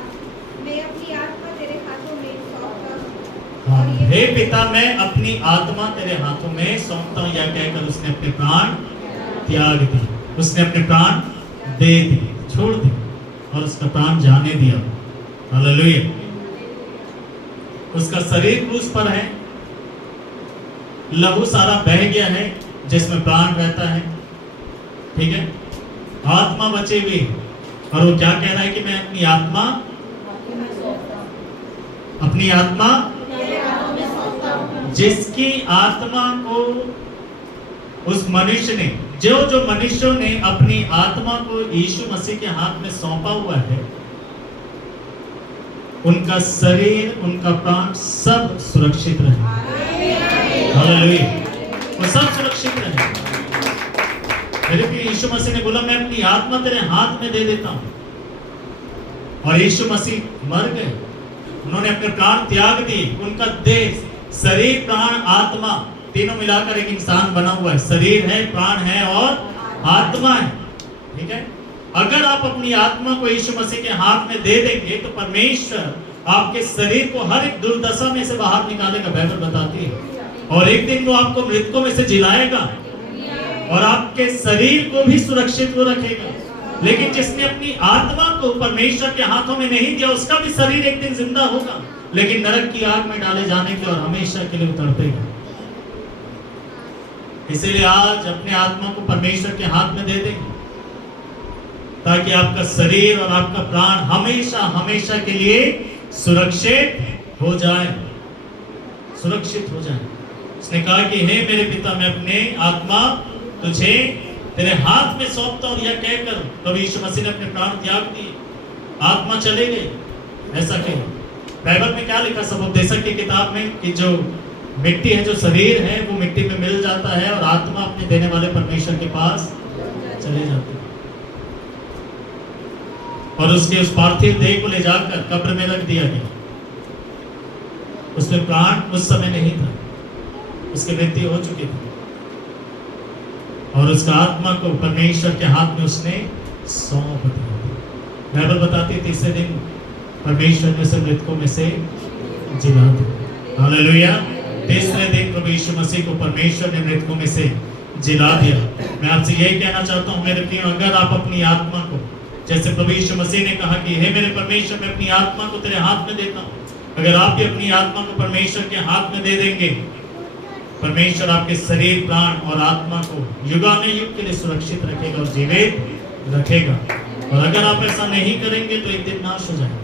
मैं अपनी आत्मा तेरे हाथों में सौंपता हूँ। हाँ, हे पिता, मैं अपनी आत्मा तेरे हाथों में सौंपता हूँ। यह कहकर उसने अपने प्राण त्याग दिए, उसने अपने प्राण दे दिए, छोड़ दिए और उसका प्राण जाने दिया। हालेलुया। उसका शरीर क्रूस पर है, लहू सारा बह गया है जिसमें प्राण रहता है, ठीक है, आत्मा बची हुई। और वो क्या कह रहा है कि मैं अपनी आत्मा जिसकी आत्मा को उस मनुष्य ने, जो मनुष्यों ने अपनी आत्मा को यीशु मसीह के हाथ में सौंपा हुआ है, उनका शरीर, उनका प्राण सब सुरक्षित रहे। हालेलुया। वो सब सुरक्षित रहे। मेरे प्रिय, यीशु मसीह ने बोला मैं अपनी आत्मा तेरे हाथ में दे देता हूं। और यीशु मसीह मर गए, उन्होंने अपने प्राण त्याग दिए। उनका देह, शरीर, प्राण, आत्मा तीनों मिलाकर एक इंसान बना हुआ है। शरीर है, प्राण है और आत्मा है, ठीक है। अगर आप अपनी आत्मा को यीशु मसीह के हाथ में दे देंगे तो परमेश्वर आपके शरीर को हर एक दुर्दशा में से बाहर निकालेगा, बाइबल बताती है। और एक दिन वो आपको मृतकों में से जिलाएगा और आपके शरीर को भी सुरक्षित वो रखेगा। लेकिन जिसने अपनी आत्मा को परमेश्वर के हाथों में नहीं दिया, उसका भी शरीर एक दिन जिंदा होगा, लेकिन नरक की आग में डाले जाने के और हमेशा के लिए तड़पेगा। इसीलिए आज अपने आत्मा को परमेश्वर के हाथ में दे देंगे ताकि आपका शरीर और आपका प्राण हमेशा हमेशा के लिए सुरक्षित हो जाए, सुरक्षित हो जाए। उसने कहा कि हे मेरे पिता, मैं अपने आत्मा तुझे तेरे हाथ में सौंपता हूं। यह कहकर प्रभु यीशु मसीह ने अपने प्राण त्याग दिए, आत्मा चले गए। ऐसा कहा बाइबल में क्या लिखा समुपदेशक की किताब में कि जो मिट्टी है, जो शरीर है, वो मिट्टी में मिल जाता है और आत्मा अपने देने वाले परमेश्वर के पास चले जाती है। और उसके उस पार्थिव देह को ले जाकर कब्र में रख दिया गया। उसमें प्राण उस समय नहीं था, उसकी मृत्यु हो चुकी थी और उसका आत्मा को परमेश्वर के हाथ में उसने सौंप दिया। बाइबल बताती है तीसरे दिन परमेश्वर ने उसे मृतकों में से जिला दिया। हालेलुया। तीसरे दिन प्रभु यीशु मसीह को परमेश्वर ने मृतकों में से जिला दिया। मैं आपसे यही कहना चाहता हूं मेरे प्रियो, अगर आप अपनी आत्मा को, जैसे प्रभु यीशु मसीह ने कहा कि हे मेरे परमेश्वर, मैं अपनी आत्मा को तेरे हाथ में देता हूं, अगर आप भी अपनी आत्मा को परमेश्वर के हाथ में दे देंगे, परमेश्वर आपके शरीर, प्राण और आत्मा को युगानुयुग के लिए सुरक्षित रखेगा और जीवित रखेगा। और अगर आप ऐसा नहीं करेंगे तो एक दिन नाश हो जाएगा।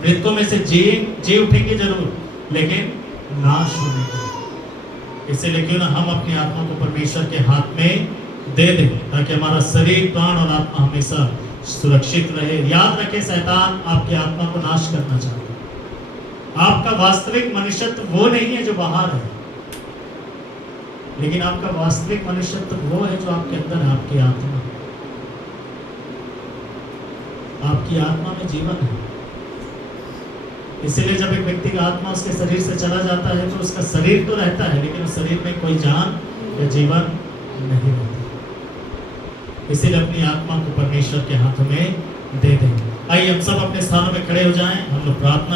मृतकों में से जी उठेंगे जरूर, लेकिन नाश होने के। इसलिए क्यों ना हम अपनी आत्मा को परमेश्वर के हाथ में दे दें, ताकि हमारा शरीर, प्राण और आत्मा हमेशा सुरक्षित रहे। याद रखें, शैतान आपकी आत्मा को नाश करना चाहता है। आपका वास्तविक मनुष्यत्व वो नहीं है जो बाहर है, लेकिन आपका वास्तविक मनुष्यत्व वो है जो आपके अंदर है, आपकी आत्मा। आपकी आत्मा में जीवन है। इसीलिए जब एक व्यक्ति का आत्मा उसके शरीर से चला जाता है तो उसका शरीर तो रहता है, लेकिन उस शरीर में कोई जान या जीवन नहीं रहता। इसीलिए अपनी आत्मा को परमेश्वर के हाथों में दे दें। आइए हम सब अपने स्थानों में खड़े हो जाएं, हम लोग प्रार्थना